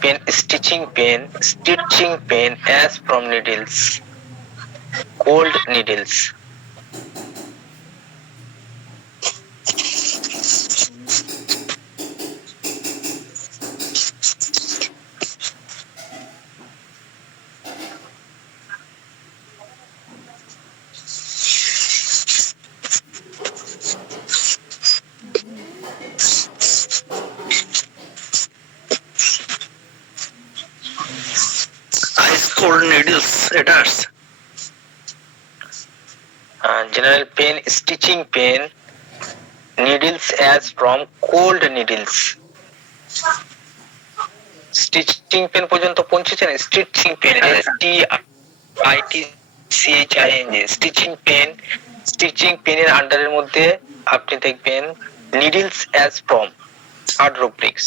pain, stitching pain as from needles, cold needles. Cold needles এটা আসছে। General pain, stitching pain, needles as from cold needles. Stitching pain পর্যন্ত পৌঁছেছেন? Stitching pain, STITCHING, stitching pain. Stitching পেনের আন্ডারের মধ্যে আপনি দেখবেন needles as from, third rubrics.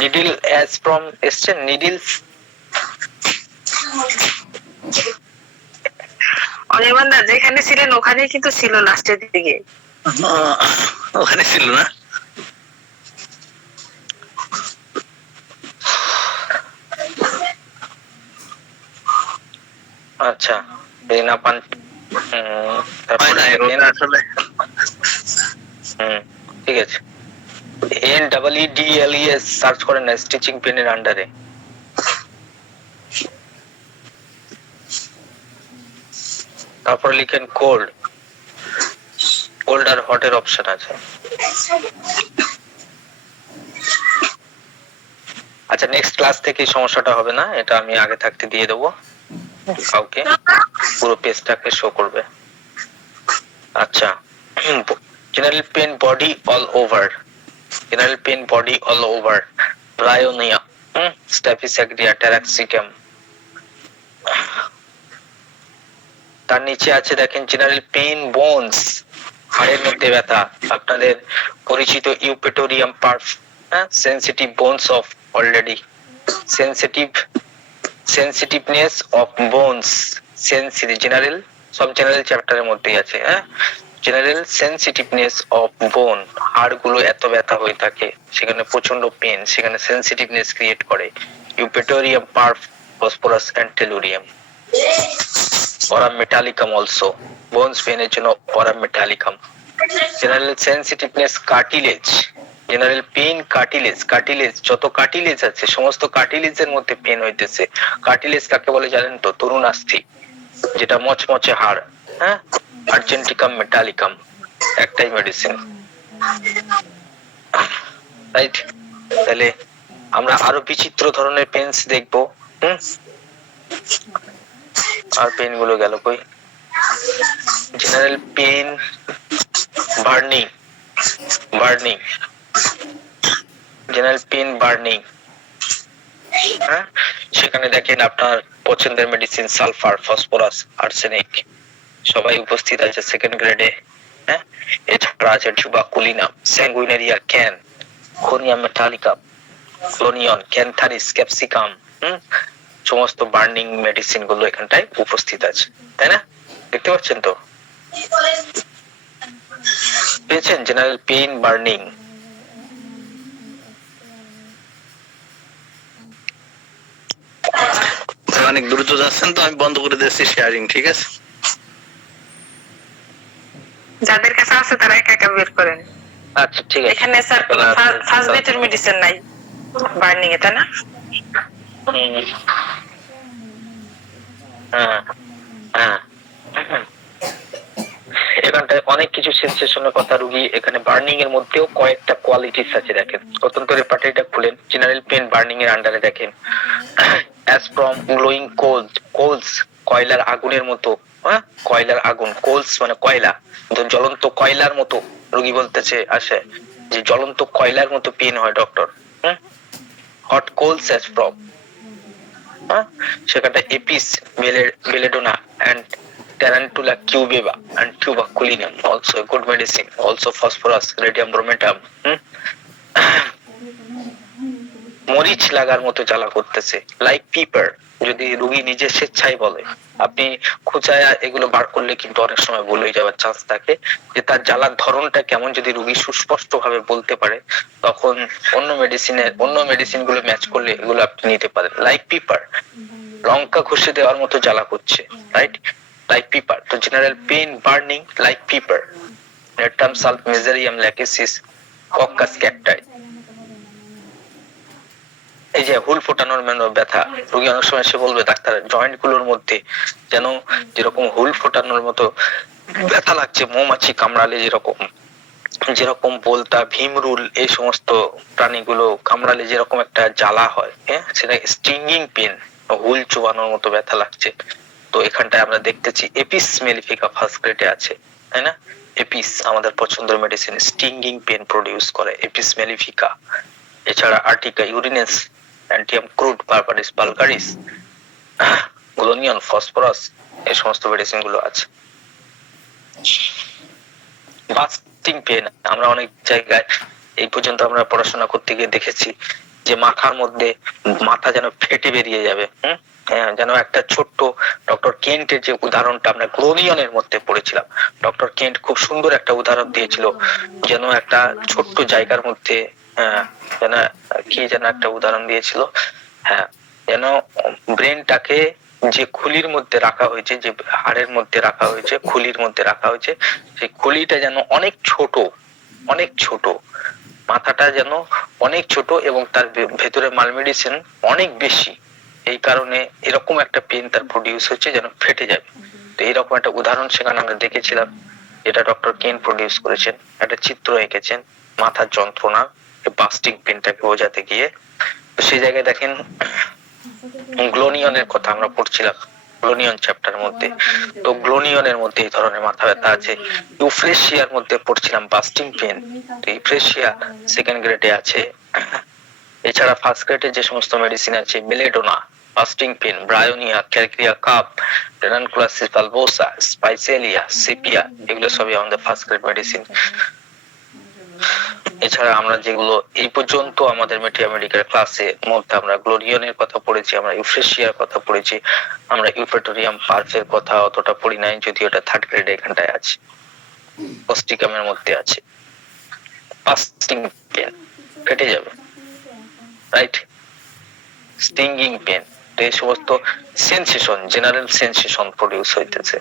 Needle as from এসছে, নিডলস অনির্বাণ দা যেখানে ছিলেন ওখানেই কিন্তু ছিল লাস্টের দিকে। ওখানে ছিল না? আচ্ছা, পেনা পান। তারপরে আসলে ঠিক আছে, NEEDLES সার্চ করেন না স্টিচিং পেনের আন্ডারে। তারপরে লিখেন কোল্ড। কোল্ড আর হটের অপশন আছে। আচ্ছা, নেক্সট ক্লাস থেকে এই সমস্যাটা হবে না, এটা আমি আগে থাকতে দিয়ে দেবো কাউকে, পুরো পেজটাকে শো করবে। আচ্ছা, general pain body all over, general pain body all over, Bryonia, Staphysagria, Taraxacum. তার নিচে আছে দেখেন জেনারেল পেন বোনস, হাড়ের মধ্যে ব্যথা, আপনাদের পরিচিত Eupatorium perf, sensitive bones of already, sensitiveness of bones, sensitive general, সব জেনারেল চ্যাপ্টারের মধ্যেই আছে। জেনারেল সেনসিটিভনেস অফ বোন, হাড়গুলো এত ব্যথা হয়ে থাকে, সেখানে প্রচন্ড পেন, সেখানে সেনসিটিভনেস ক্রিয়েট করে। Eupatorium part, phosphorus and tellurium. Aurum metallicum also, bones pain এর জন্য aurum metallicum। General sensitiveness cartilage, general pain cartilage, cartilage যত cartilage আছে সমস্ত cartilage এর মধ্যে পেন হইতেছে। cartilage কাকে বলে জানেন তো? তরুণ আস্থি, যেটা মচমচে হাড়, argenticum metallicum, একটাই মেডিসিন, রাইট? তাহলে আমরা আরো বিচিত্র ধরনের পেনস দেখবো। আর পেন গুলো গেল কই? General pain burning, burning, general pain burning. সেখানে দেখেন আপনার পছন্দের মেডিসিন সালফার, ফসফরাস, আর্সেনিক সবাই উপস্থিত আছে সেকেন্ড গ্রেডে। এছাড়া আছে Tuberculinum, Sanguinaria can, Conium metallicum, Glonoin, Cantharis, Capsicum, সমস্ত বার্নিং মেডিসিন গুলো এখানটায় উপস্থিত আছে, তাই না? দেখতে পাচ্ছেন তো? পেয়েছেন জেনারেল পেইন বার্নিং। অনেক দ্রুত যাচ্ছেন তো, আমি বন্ধ করে দিচ্ছি শেয়ারিং, ঠিক আছে? যাদের কাছে আছে তারা একা একা বের করেন। আচ্ছা ঠিক আছে, এখানে স্যার ফার্স্ট বেটের মেডিসিন নাই বার্নিং এ, তাই না? এখানটায় অনেক কিছু সেন্সেশনের কথা রুগী, এখানে বার্নিং এর মধ্যেও কয়েকটা কোয়ালিটিস আছে দেখেন। অত্যন্ত রেপার্টরিটা খুলেন, জেনারেল পেন বার্নিং এর আন্ডারে দেখেন অ্যাজ ফ্রম গ্লোয়িং কোলস, কোলস কয়লার আগুনের মতো, কয়লার আগুন, কোলস মানে কয়লা, জ্বলন্ত কয়লার মতো রোগী বলতেছে আসে যে জ্বলন্ত কয়লার মতো পেন হয় doctor. Hot coals as from, সেখানটা apis belladonna and Tarantula cubeba and tuberculinum, also a good medicine, also phosphorus, radium bromatum। মরিচ লাগার মতো জ্বালা করতেছে, লাইক পিপার, যদি রোগী নিজে স্বেচ্ছায় বলে, আপনি খুঁচায়া এগুলো বার করলে কিন্তু অনেক সময় ভুল হয়ে যাওয়ার চান্স থাকে, যে তার জ্বালার ধরনটা কেমন যদি রোগী সুস্পষ্ট ভাবে বলতে পারে, তখন অন্য মেডিসিন গুলো ম্যাচ করলে এগুলো আপনি নিতে পারেন। লাইক পিপার, লঙ্কা ঘষে দেওয়ার মতো জ্বালা করছে, রাইট? Like pepper. তো general pain burning like pepper, Natrum sulph Mezereum Lachesis, Coccus cacti. এই যে হুল ফোটানোর ব্যথা, রোগী অনেক সময় এসে বলবে ডাক্তার জয়েন্ট গুলোর মধ্যে যেন যেরকম হুল ফোটানোর মতো ব্যথা লাগছে, মৌমাছি কামড়ালে যেরকম বলতা, ভীমরুল, এই সমস্ত প্রাণীগুলো কামড়ালে যেরকম একটা জ্বালা হয়, সেটা স্টিঙ্গিং পেন, হুল চুবানোর মতো ব্যথা লাগছে। তো এখানটায় আমরা দেখতেছি এপিস মেলিফিকা ফার্স্ট গ্রেডে আছে, তাই না? এপিস আমাদের পছন্দের মেডিসিন, স্টিঙ্গিং পেন প্রডিউস করে এপিস মেলিফিকা। এছাড়া Urtica urens, Antimonium crud Berberis vulgaris, Glonoin, phosphorus, এই সমস্ত মেডিসিন গুলো আছে। বাস্টিং পেন আমরা অনেক জায়গায় এই পর্যন্ত আমরা পড়াশোনা করতে গিয়ে দেখেছি যে মাথার মধ্যে মাথা যেন ফেটে বেরিয়ে যাবে, যেন একটা ছোট্ট ডক্টর কেন্টের যে উদাহরণটা আমরা গ্লোনিয়নের মধ্যে পড়েছিলাম, ডক্টর কেন্ট খুব সুন্দর একটা উদাহরণ দিয়েছিল, যেন একটা ছোট্ট জায়গার মধ্যে যেন কি যেন একটা উদাহরণ দিয়েছিল, হ্যাঁ, যেন ব্রেনটাকে যে খুলির মধ্যে রাখা হয়েছে, যে হাড়ের মধ্যে রাখা হয়েছে, খুলির মধ্যে রাখা হয়েছে, সেই খুলিটা যেন অনেক ছোট, অনেক ছোট, মাথাটা যেন অনেক ছোট এবং তার ভেতরে মালমেডিসিন অনেক বেশি, এই কারণে এরকম একটা পেন তার প্রডিউস হচ্ছে যেন ফেটে যাবে। তো এইরকম একটা উদাহরণ সেখানে আমরা দেখেছিলাম, এটা ডক্টর কেন প্রডিউস করেছেন, একটা চিত্র এঁকেছেন মাথার যন্ত্রণা বাস্টিং পেনটাকে বোঝাতে গিয়ে। তো সেই জায়গায় দেখেন গ্লোনিয়নের কথা আমরা পড়ছিলাম গ্লোনিয়ন চ্যাপ্টার মধ্যে, তো গ্লোনিয়নের মধ্যে এই ধরনের মাথা ব্যথা আছে। ইউফ্রেশিয়ার মধ্যে পড়ছিলাম বাস্টিং পেন, তো ইউফ্রেশিয়া সেকেন্ড গ্রেডে আছে। এছাড়া ফার্স্ট গ্রেডে যে সমস্ত মেডিসিন আছে, Belladonna bursting pain, Bryonia, Calcarea carb, Ranunculus bulbosus, Spigelia, Sepia, এগুলো সবই আমাদের ফার্স্ট গ্রেড মেডিসিন। এছাড়া আমরা যেগুলো এই পর্যন্ত আমাদের মেটিয়া মেডিকেল ক্লাসে মধ্যে আমরা গ্লোরিয়নের কথা পড়েছি, আমরা ইউফ্রেশিয়ার কথা পড়েছি, আমরা ইউফেটোরিয়াম পার্ফের কথা অতটা পড়ি নাই, যদিও এটা থার্ড গ্রেডে এখানটায় আছে, কস্টিকামের মধ্যে আছে। বাস্টিং পেন কেটে যাবে, রাইট? স্টিঙ্গিং পেন, তো এই সমস্ত সেন্সেশন, জেনারেল সেন্সেশন প্রডিউস হইতেছে।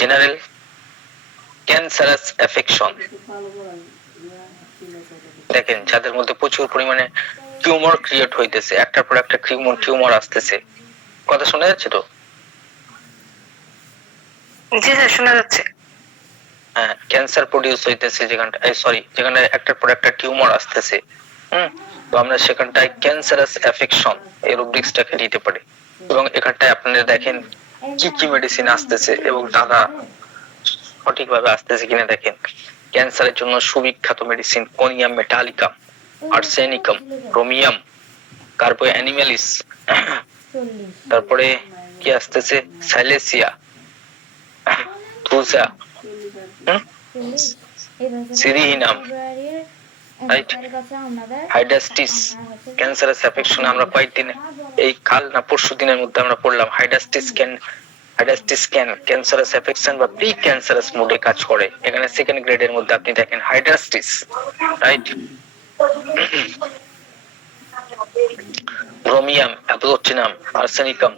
জেনারেল ক্যান্সারাস অ্যাফেকশন, দেখেন যাদের মধ্যে প্রচুর পরিমাণে টিউমার ক্রিয়েট হইতেছে, একটার পর একটা টিউমার আসতেছে, কথা শোনা যাচ্ছে তো? জি স্যার শোনা যাচ্ছে। হ্যাঁ, ক্যান্সার প্রডিউস হইতেছে যেখানটায়, যেখানে একটার পর একটা টিউমার আসতেছে, তো আমরা সেখানটায় ক্যান্সারাস অ্যাফেকশন এই রুব্রিক্সটাকে দিতে পারি। এবং এখানটায় আপনারা দেখেন কি কি মেডিসিন আসতেছে এবং তারা সঠিকভাবে আসতেছে কিনা দেখেন। ক্যান্সারের জন্য সুবিখ্যাত medicine conium metallicum, arsenicum, chromium, carbo animalis, তারপরে কি আসতেছে, সাইলেসিয়া, থুসা, সিরিহিনাম, রাইট? হাইডাস্টিস, ক্যান্সারাস অ্যাফেকশনে আমরা কয়েকদিন এই কাল না পরশু দিনের মধ্যে আমরা পড়লাম হাইডাস্টিস ক্যান ক্যান্সারাস অ্যাফেকশন বা প্রি ক্যান্সারাস মোডে কাজ করে। এখানে সেকেন্ড গ্রেডের মধ্যে আপনি দেখেন হাইডাস্টিস, রাইট? ব্রোমিয়াম, অ্যাপ্লোটিনাম, আর্সেনিকাম,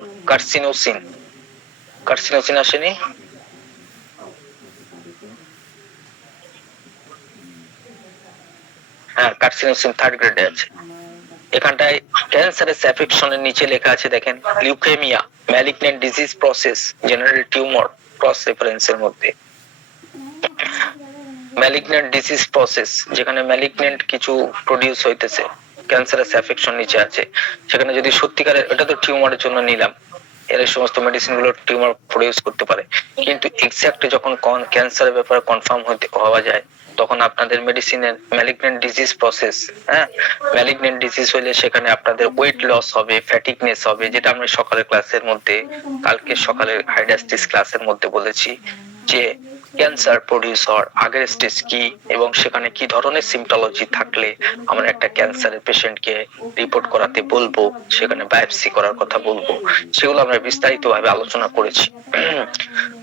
কার্সিনোসিন আসেনি? হ্যাঁ, কার্সিনোসিন থার্ড গ্রেডে আছে। এখানটায় ক্যান্সারাস অ্যাফেকশনের নিচে লেখা আছে দেখেন leukaemia, malignant disease process, general tumour, cross রেফারেন্সের মধ্যে ম্যালিগন্যান্ট ডিজিজ প্রসেস, যেখানে ম্যালিগন্যান্ট কিছু প্রডিউস হইতেছে, ক্যান্সারাস অ্যাফেকশন নিচে আছে। সেখানে যদি সত্যিকারের, এটা তো টিউমারের জন্য নিলাম, এর সমস্ত মেডিসিন গুলো টিউমার প্রডিউস করতে পারে, কিন্তু এক্সাক্ট যখন ক্যান্সারের ব্যাপারে কনফার্ম হওয়া যায় তখন আপনাদের মেডিসিনের malignant disease process, malignant disease হলে সেখানে আপনাদের ওয়েট লস হবে, ফ্যাটিকনেস হবে, যেটা আমরা সকালের ক্লাসের মধ্যে, কালকে সকালের হাইডাস্টিস ক্লাসের মধ্যে বলেছি যে ক্যান্সার প্রডিউস হওয়ার আগের স্টেজ কি এবং সেখানে কি ধরনের সিম্পটোলজি থাকলে আমরা একটা ক্যান্সারের পেশেন্টকে রিপোর্ট করাতে বলবো, সেখানে বায়োপসি করার কথা বলবো, সেগুলো আমরা বিস্তারিতভাবে আলোচনা করেছি।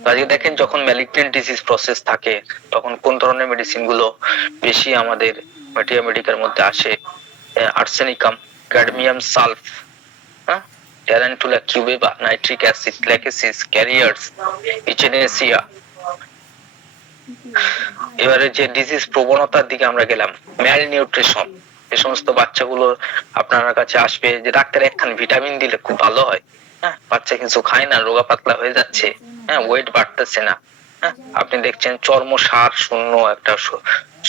আজকে দেখেন যখন ম্যালিগন্যান্ট ডিজিজ প্রসেস থাকে তখন কোন ধরনের মেডিসিন গুলো বেশি আমাদের মেটিয়া মেডিকের মধ্যে আসে, arsenicum, cadmium sulph, tarantula cubeba, nitric acid, lachesis, ক্যারিয়ার্স, ইচেনেসিয়া। এবারে যে ডিজিজ প্রবণতার দিকে আমরা গেলাম, ম্যাল নিউট্রিশন, এই সমস্ত বাচ্চাগুলো আপনার কাছে আসবে যে ডাক্তার একখান ভিটামিন দিলে খুব ভালো হয়, হ্যাঁ, বাচ্চা কিছু খায় না, রোগা পাতলা হয়ে যাচ্ছে, হ্যাঁ, ওয়েট বাড়তেছে না, হ্যাঁ, আপনি দেখছেন চর্মসার শূন্য একটা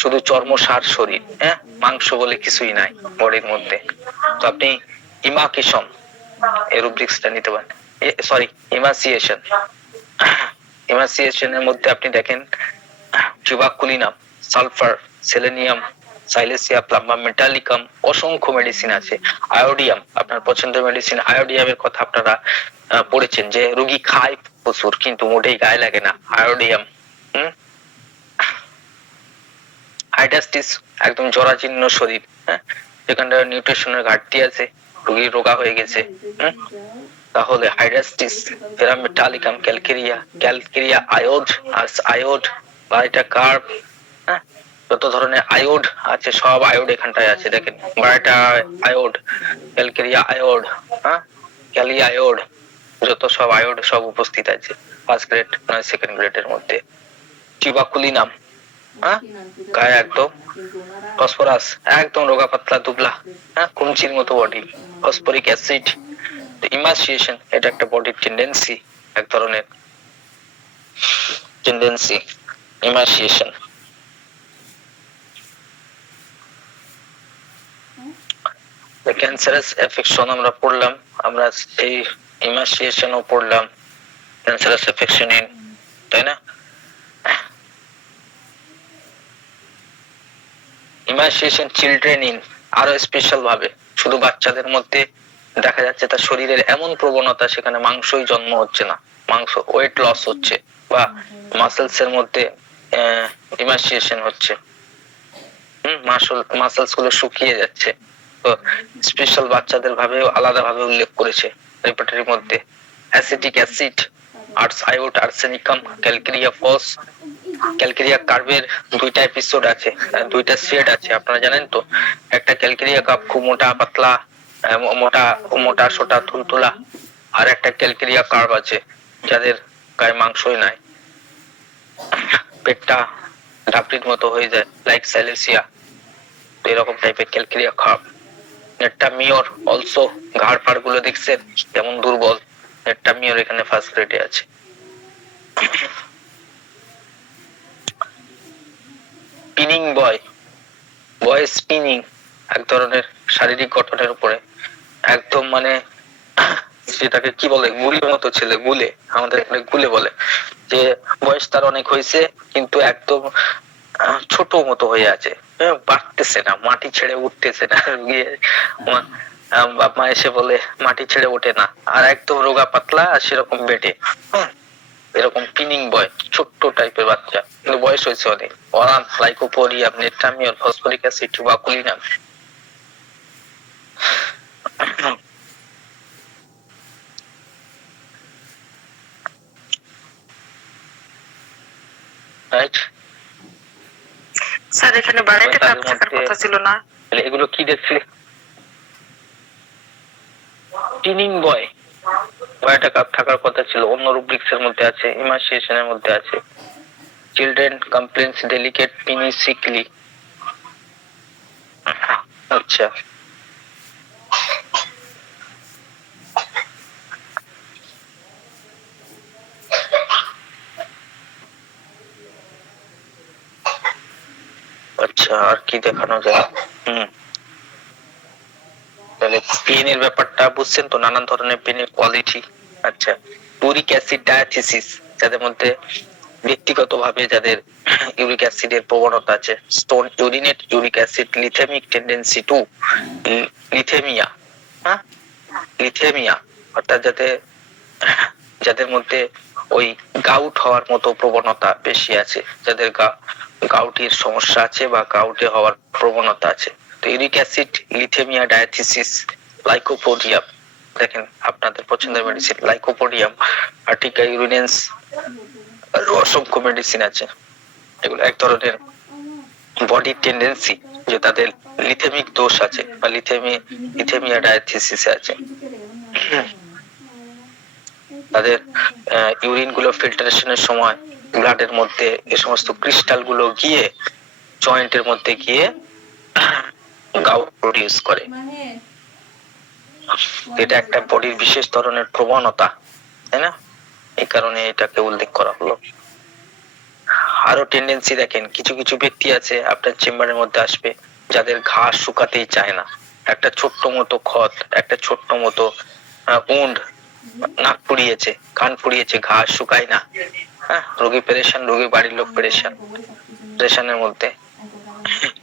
শুধু চর্মসার শরীর, হ্যাঁ, মাংস বলে কিছুই নাই বডির মধ্যে। তো আপনি ইমাকেশন এই রুব্রিক্সটা নিতে পারেন, সরি ইমাসিয়েশন। ইমাসিয়েশনের মধ্যে আপনি দেখেন টিউবাকুলিনাম, সালফার, সেলেনিয়াম, সাইলেসিয়া, প্লাম্বা মেটালিকাম, অসংখ্য মেডিসিন আছে। আয়োডিয়াম, আপনার পছন্দের মেডিসিন আয়োডিয়ামের কথা আপনারা পড়েছেন যে রোগী খায় প্রচুর কিন্তু মোটেই গায়ে লাগে না, আয়োডিয়াম। হাইডাস্টিস, একদম জরাজীর্ণ শরীর, হ্যাঁ, যেখানটা নিউট্রিশনের ঘাটতি আছে, রোগী রোগা হয়ে গেছে, তাহলে হাইডাস্টিস, ফেরামেটালিকাম, ক্যালকেরিয়া আয়োড, আয়োড বা এটা কার্ব, হ্যাঁ, যত ধরনের আয়োড আছে সব আয়োড এখানটায় আছে, দেখেন বায়োটা আয়োড, ক্যালকেরিয়া আয়োড, হ্যাঁ, ক্যালি আয়োড, যত সব আয়োড সব উপস্থিত আছে ফার্স্ট গ্রেড নয় সেকেন্ড গ্রেডের মধ্যে। টিউবাকুলিনাম, হ্যাঁ, গায়ে একদম ফসফরাস, একদম রোগা পাতলা দুবলা, হ্যাঁ, কুঞ্চির মতো বডি, ফসফরিক অ্যাসিড। ইমাসিয়েশন, এটা একটা বডির টেন্ডেন্সি, এক ধরনের টেন্ডেন্সি ইমাসিয়েশন। ক্যান্সারাস এফেকশন আমরা পড়লাম, আমরা এই ইমাসিয়েশনও পড়লাম, ক্যান্সারাস এফেকশন ইন, তাই না? ইমাসিয়েশন চিলড্রেন ইন, আরো স্পেশাল ভাবে শুধু বাচ্চাদের মধ্যে দেখা যাচ্ছে তার শরীরের এমন প্রবণতা সেখানে মাংসই জন্ম হচ্ছে না, মাংস ওয়েট লস হচ্ছে বা মাসেলস এর মধ্যে ইমাসিয়েশন হচ্ছে, মাসেলস গুলো শুকিয়ে যাচ্ছে। তো স্পেশাল বাচ্চাদের ভাবে আলাদা ভাবে উল্লেখ করেছে রিপোর্টের মধ্যে। অ্যাসিটিক অ্যাসিড, আর্স আয়োড, আর্সেনিকাম, ক্যালকেরিয়া ফস, ক্যালকেরিয়া কার্বের দুইটা এপিসোড আছে, দুইটা শেড আছে, আপনারা জানেন তো। একটা ক্যালকেরিয়া কাপ খুব মোটা পাতলা, মোটা মোটা সোটা তুলতুলা, আর একটা ক্যালকেরিয়া কার্ব আছে যাদের গায়ে মাংসই নাই, পেটটা ডাবলির মতো হয়ে যায়, লাইক সাইলেসিয়া, এরকম টাইপের ক্যালকেরিয়া কার্ব। নেটটা মিওর অলসো, ঘাড় ফাড় গুলো দেখছেন কেমন দুর্বল, নেটটা মিওর এখানে ফার্স্ট গ্রেডে আছে। স্পিনিং বয়, বয় স্পিনিং, এক ধরনের শারীরিক গঠনের উপরে একদম মানে সেটাকে কি বলে, গুলের মতো ছেলে, গুলে, আমাদের এখানে গুলে বলে, যে বয়স তার অনেক হয়েছে কিন্তু একদম ছোট মতো হয়ে আছে, বাড়তেছে না, মাটি ছেড়ে উঠতেছে না, গিয়ে বাপ মা এসে বলে মাটি ছেড়ে ওঠে না, আর একদম রোগা পাতলা আর সেরকম বেটে, এরকম পিনিং বয়, ছোট্ট টাইপের বাচ্চা কিন্তু বয়স হয়েছে অনেক। অরাম, লাইকোপোডিয়াম, নেট্রামিওল, phosphoric acid, tuberculinum. Right sir, এখানে বাড়াইতে থাকার কথা ছিল না? এগুলো কি দেখছি? টিনিং বয়, বয়টা কাপ থাকার কথা ছিল, অন্য রুব্রিক্স এর মধ্যে আছে, ইমাসিয়েশনের মধ্যে আছে। চিলড্রেন কমপ্লেন্স ডেলিকেট পিনি সিকলি, আচ্ছা। আচ্ছা, আর কি দেখানো যায়? তাহলে পেনের ব্যাপারটা বুঝছেন তো, নানান ধরনের পেনের কোয়ালিটি। আচ্ছা, ইউরিক অ্যাসিড ডায়াথিসিস, যাদের মধ্যে ব্যক্তিগতভাবে যাদের ইউরিক অ্যাসিডের প্রবণতা আছে, stone urinate uric acid, lithemic tendency to lithemia, হ্যাঁ, লিথেমিয়া, অর্থাৎ যাদের মধ্যে ওই গাউট হওয়ার মতো প্রবণতা বেশি আছে, যাদের গাউটির সমস্যা আছে বা গাউটে হওয়ার প্রবণতা আছে। তো ইউরিক অ্যাসিড, লিথেমিয়া, ডায়াথিসিস, লাইকোপোডিয়াম, দেখেন আপনাদের পছন্দের মেডিসিন লাইকোপোডিয়াম, আর্টিকা ইউরিনেন্স, অসংখ্য মেডিসিন আছে। এগুলো এক ধরনের বডি টেন্ডেন্সি যে তাদের লিথেমিক দোষ আছে বা লিথেমিয়া ডায়াথিসিস আছে, তাদের ইউরিন গুলো ফিল্টারেশনের সময় ব্লাডের মধ্যে এই সমস্ত ক্রিস্টাল গুলো গিয়ে জয়েন্টের মধ্যে গিয়ে গাউট প্রডিউস করে। এটা একটা বডির বিশেষ ধরনের প্রবণতা, তাই না? এই কারণে এটাকে উল্লেখ করা হলো। আরো টেন্ডেন্সি দেখেন, কিছু কিছু ব্যক্তি আছে আপনার চেম্বারের মধ্যে আসবে যাদের ঘা শুকাতেই চায় না। একটা ছোট্ট মতো ক্ষত, একটা ছোট্ট মতো উন্ড, নাক পুড়িয়েছে, কান পুড়িয়েছে, ঘা শুকায় না। হ্যাঁ, রোগী পেরেশান, রোগী বাড়ির লোক পেরেশানের মধ্যে।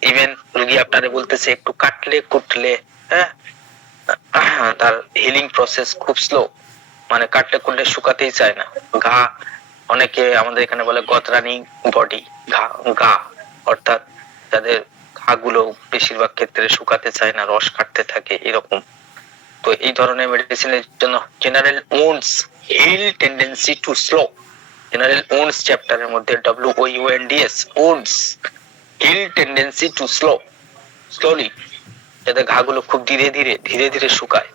ইভেন রোগী আপনারে বলতেছে একটু কাটলে কুটলে, হ্যাঁ, তার হিলিং প্রসেস খুব স্লো, মানে কাটলে কুটলে শুকাতেই চায় না। ঘা, অনেকে আমাদের এখানে বলে গতরানি বডি, ঘা অর্থাৎ যাদের ঘাগুলো বেশিরভাগ ক্ষেত্রে শুকাতে চায় না, রস কাটতে থাকে, এরকম। তো এই ধরনের মেডিসিনের জন্য general wounds heal tendency to slow, general wounds চ্যাপ্টারের মধ্যে WOUNDS wounds heal tendency to slow, slowly, যাদের ঘাগুলো খুব ধীরে ধীরে শুকায়,